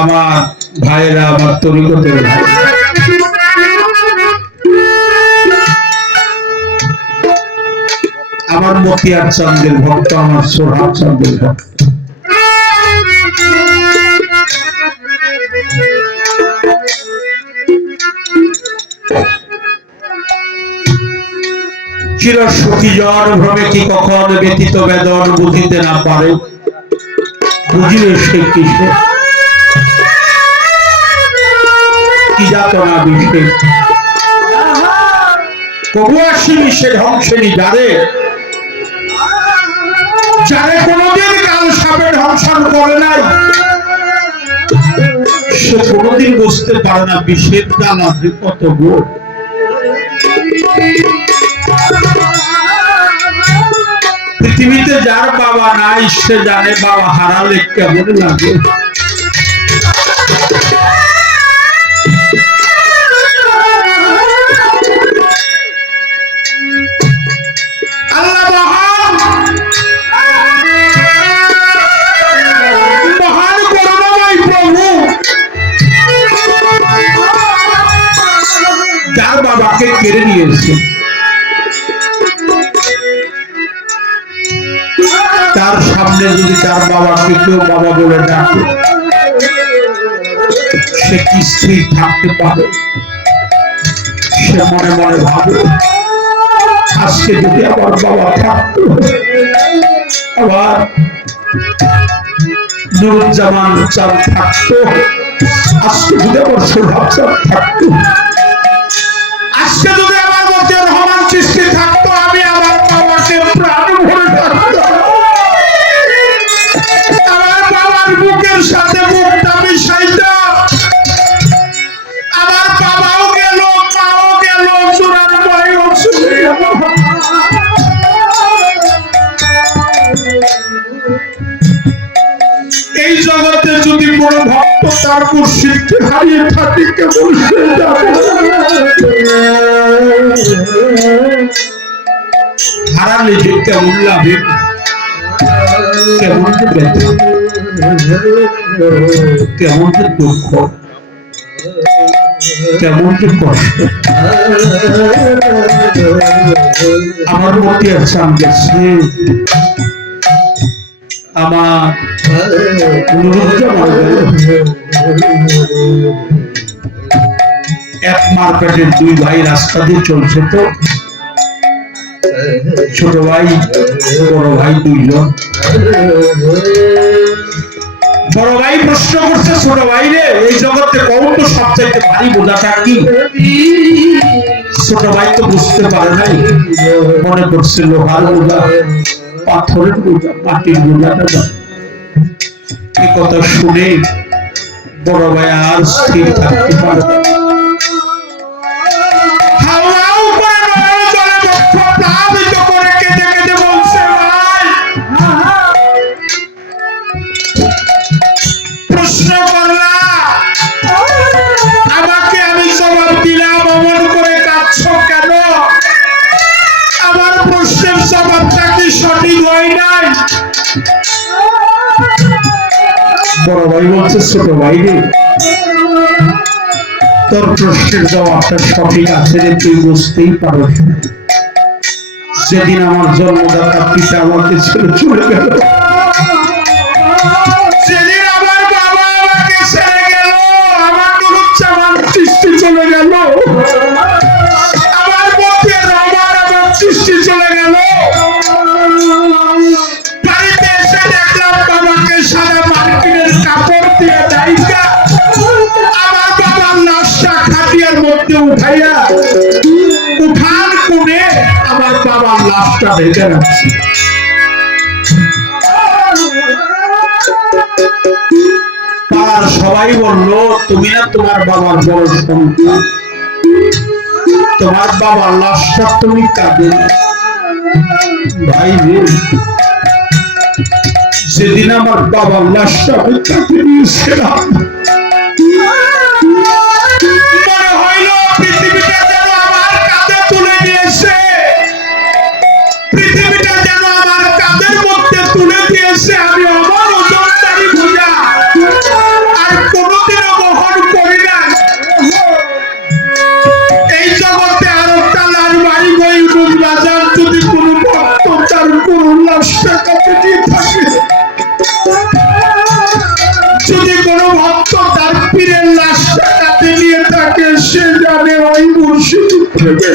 আমার ভাইরা, আমার তরিকতের ভাই, আমার মতিয়ার চন্দ্রের ভক্ত, আমার সোহাগ চন্দ্রের ভক্ত, চির সুখী জন ভ্রমে কি কখন ব্যতীত বেদন বুঝিতে না পারে, বুঝিলে সে কিসে কি যাতনা বিষে, কবু আসিনি সে ধ্বংসেনি যারে, যারে কোনদিন কাল সাপে ধ্বংসন করে নাই, সে কোনদিন বুঝতে পারে না বিষের জ্বালা যে কত গোড়। পৃথিবীতে যার বাবা নাই সে জানে বাবা হারালে কেমন লাগে। আল্লাহ মহান করুণাময় প্রভু, যার বাবাকে কেড়ে নিয়েছে, তার সামনে যদি তার বাবাকে কেউ বাবা বলে ডাকে, সে কি স্থির থাকতে পারে? সে মনে মনে ভাবে, আজকে যদি আমার বাবা থাকতো, আবার নুরুজ্জামান চাঁদ থাকতো, আজকে যদি আমার সোহাগ চাঁদ থাকতো, আজকে যদি আমার মধ্যে রহমান সৃষ্টি থাকতো, আমি আমার বাবাকে প্রাণ ভরে থাকতাম, আমার বাবার বুকের সাথে মুখটা মিশাইতাম, আমার বাবাও গেল, মাও গেল, চূড়ার ভাইও চলে গেল। এই জগতে যদি কোনো ভক্ত তার মুর্শিদকে হারিয়ে থাকে, কেবল সে যাবে। হারালে যে কেমন লাগে, কেমন যে ব্যথা, কেমন যে দুঃখ, কেমন যে কষ্ট। আমার মতিয়ার চাঁদ গেছে, আমার নুরুজ্জামান গেল, এক মার্কেটের দুই ভাই রাস্তা দিয়ে চলছে, তো ছোট ভাই বড় ভাই দুইজন। বড় ভাই প্রশ্ন করছে ছোট ভাই রে, এই জগতে কোন তো সবচাইতে ভারী বোঝাটা কি? ছোট ভাই তো বুঝতে পারে নাই, মনে করছে লোহার বোঝা, পাথরের বোঝা, মাটির বোঝাটা। এই কথা শুনে বড় ভাই আর স্থির থাকতে পারে না। প্রশ্ন করলা, আমাকে আমি জবাব দিলাম, অমন করে কাঁদছ কেন? আমার প্রশ্নের জবাবটা কি সঠিক হয় নাই? বড় ভাই বলছে, ছোট ভাই রে, তোর প্রশ্নের জবাবটা সঠিক আছে রে, তুই বুঝতেই পারস না। যেদিন আমার জন্মদাতা পিতা আমাকে ছেড়ে চলে গেল, যেদিন আমার বাবা আমাকে ছেড়ে গেল, আমার নুরুজ্জামান সৃষ্টি চলে গেল, আমার মধ্যে রহমান আমার সৃষ্টি চলে গেল, বাড়িতে এসে দেখলাম বাবাকে সাদা মার্কিনের কাপড় দিয়ে ডাইকা আমার বাবার লাশটা খাটিয়ার মধ্যে উঠাইয়া উঠান কোণে আমার বাবার লাশটা ঢেকে রাখছি। পাড়ার সবাই বলল, তুমি না তোমার বাবার বড় সন্তান, তোমার বাবার লাশটা তুমি কাঁদে না। ভাই রে, সেদিন আমার বাবার লাশটা আমি কাঁদে নিয়েছিলাম, মনে হইল পৃথিবীটা যেন আমার কাঁধে তুলে নিয়েছে, পৃথিবীটা যেন আমার কাঁধের মধ্যে তুলে দিয়েছে, আমি সে জানে ওই মুর্শিদ থেকে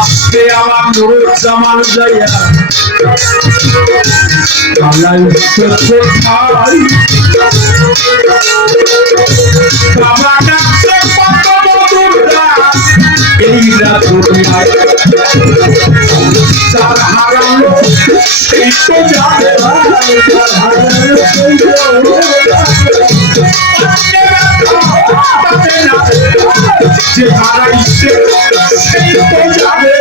আজকে আমার নুরুজ্জামান যাইয়া পালাইছে কোথায় বাবা ডাকছে কত বন্ধুরা এই রাত দুনিয়ায় যার হারালো সেই তো জানে যে হারাইছে সেই তো জানে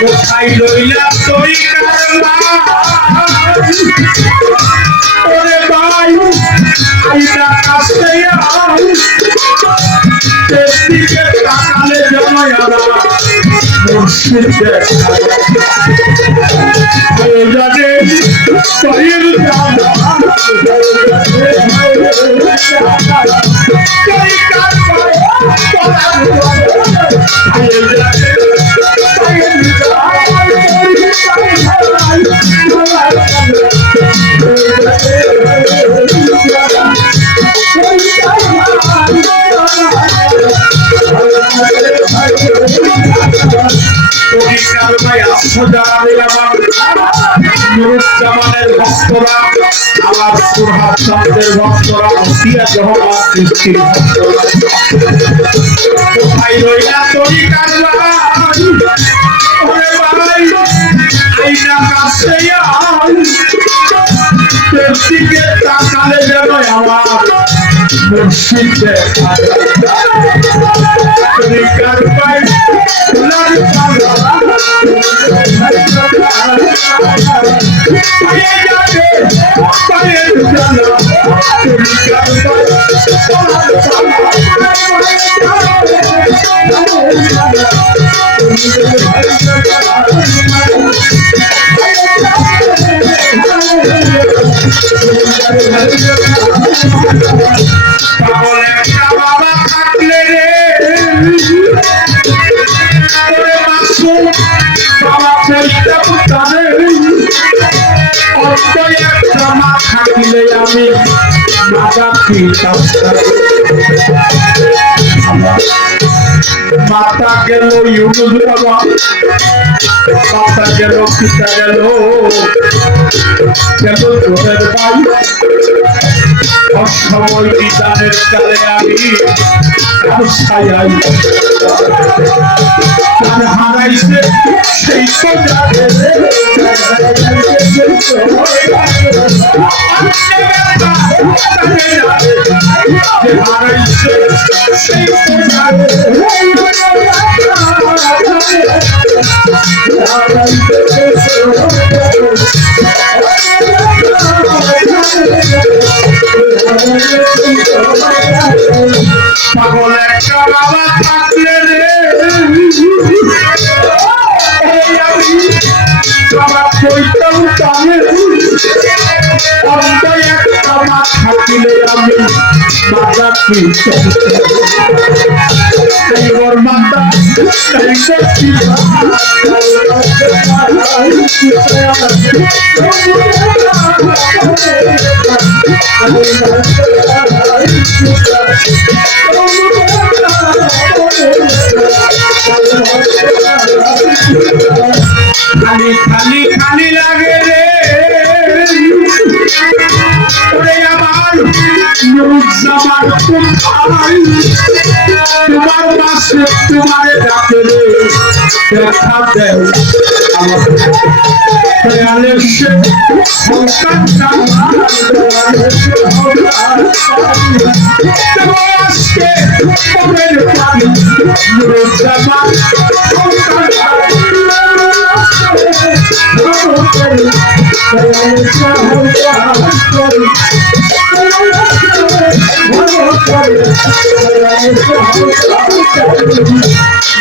কোথায় লইলা তুই কারলা ওরে ভাই আইনা কাছে আই তেদিকে তাকালে জানাই আরা মুর্শিদ ওই জানে কইল জানা কই কার পায় আই জানে নুরুজ্জামানের ভক্তরা আমার সুরহাট চন্দ্রের ভক্তরা মতিয়া জহমান সৃষ্টির ভক্তরা কোথায় রইলা তরি কারবা ওরে ভাই আইনা কাছে আই তেদিকে তাকালে যেন আমার মুর্শিদ দেখা তরি কারবাই লাল পাগলা বাবা থাকলে রে বাবা মা থাকিলে আমি মাতা গেল ইউনুস বাবা মাতা গেল পিতা গেল গেল তোদের ভাই অসময় বিধানের কালে আমি ছায়াই হারাইছে সেই তো জানে হারাইছে সেই তো জানে পাগল একটা বাবা থাকলে রে বাবা কইতাম তাহলে অন্ত একটা মা থাকিলে আমি বাবা কি ওর মাতা সেই সত্যি খালি খালি খালি লাগে রে ওরে আমার নুরুজ্জামান কোথায় তোমার পাশে তোমারে ডাকে রে দেখা দেও আমার খেয়ালের সে সংসার আজকে কবের পানি নুরুজ্জামান সংসার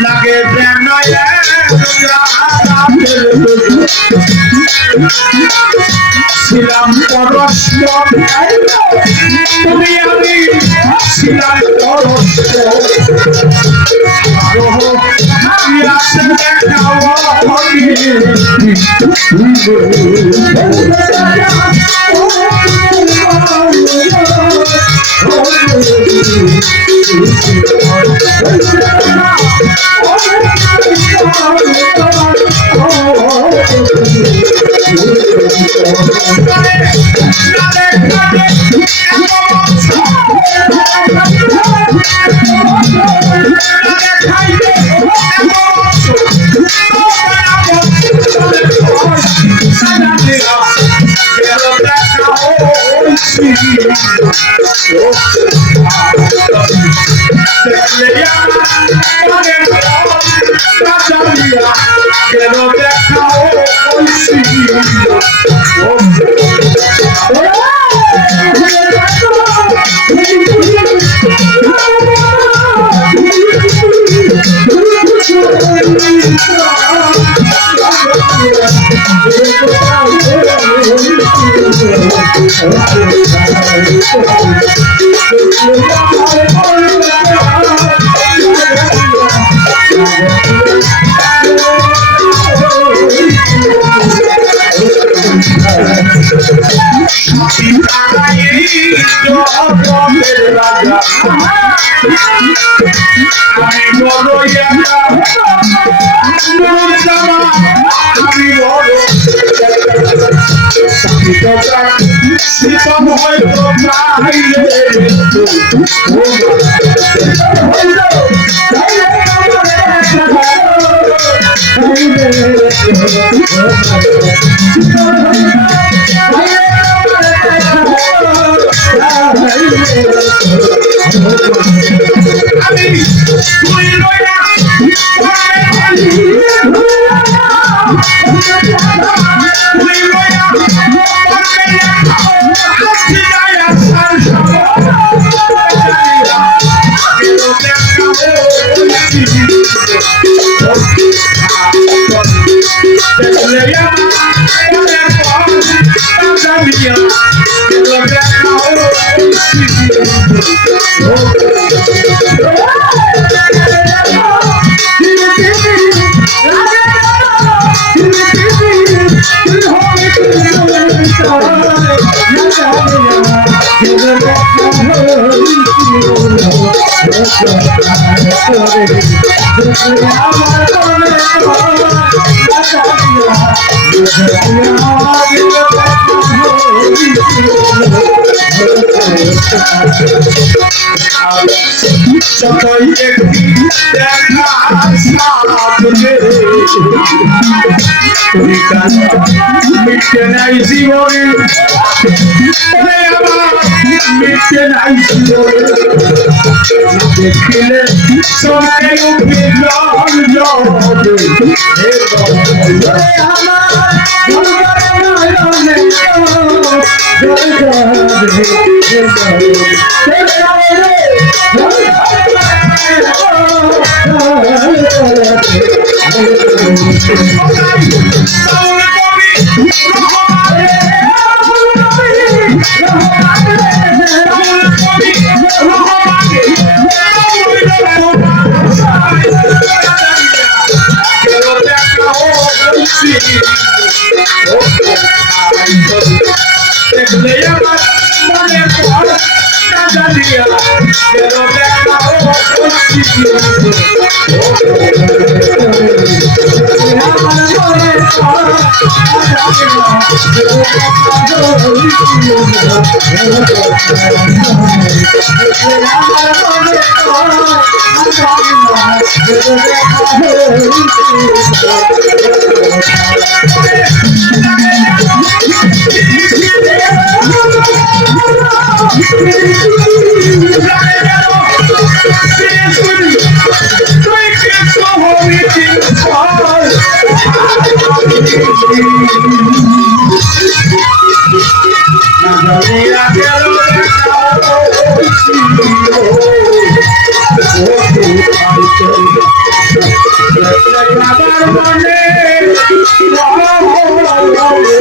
লাগে যেন ছিলাম পরস্পর তুমি আমি ছিলাম পরস্পর আসে Oh,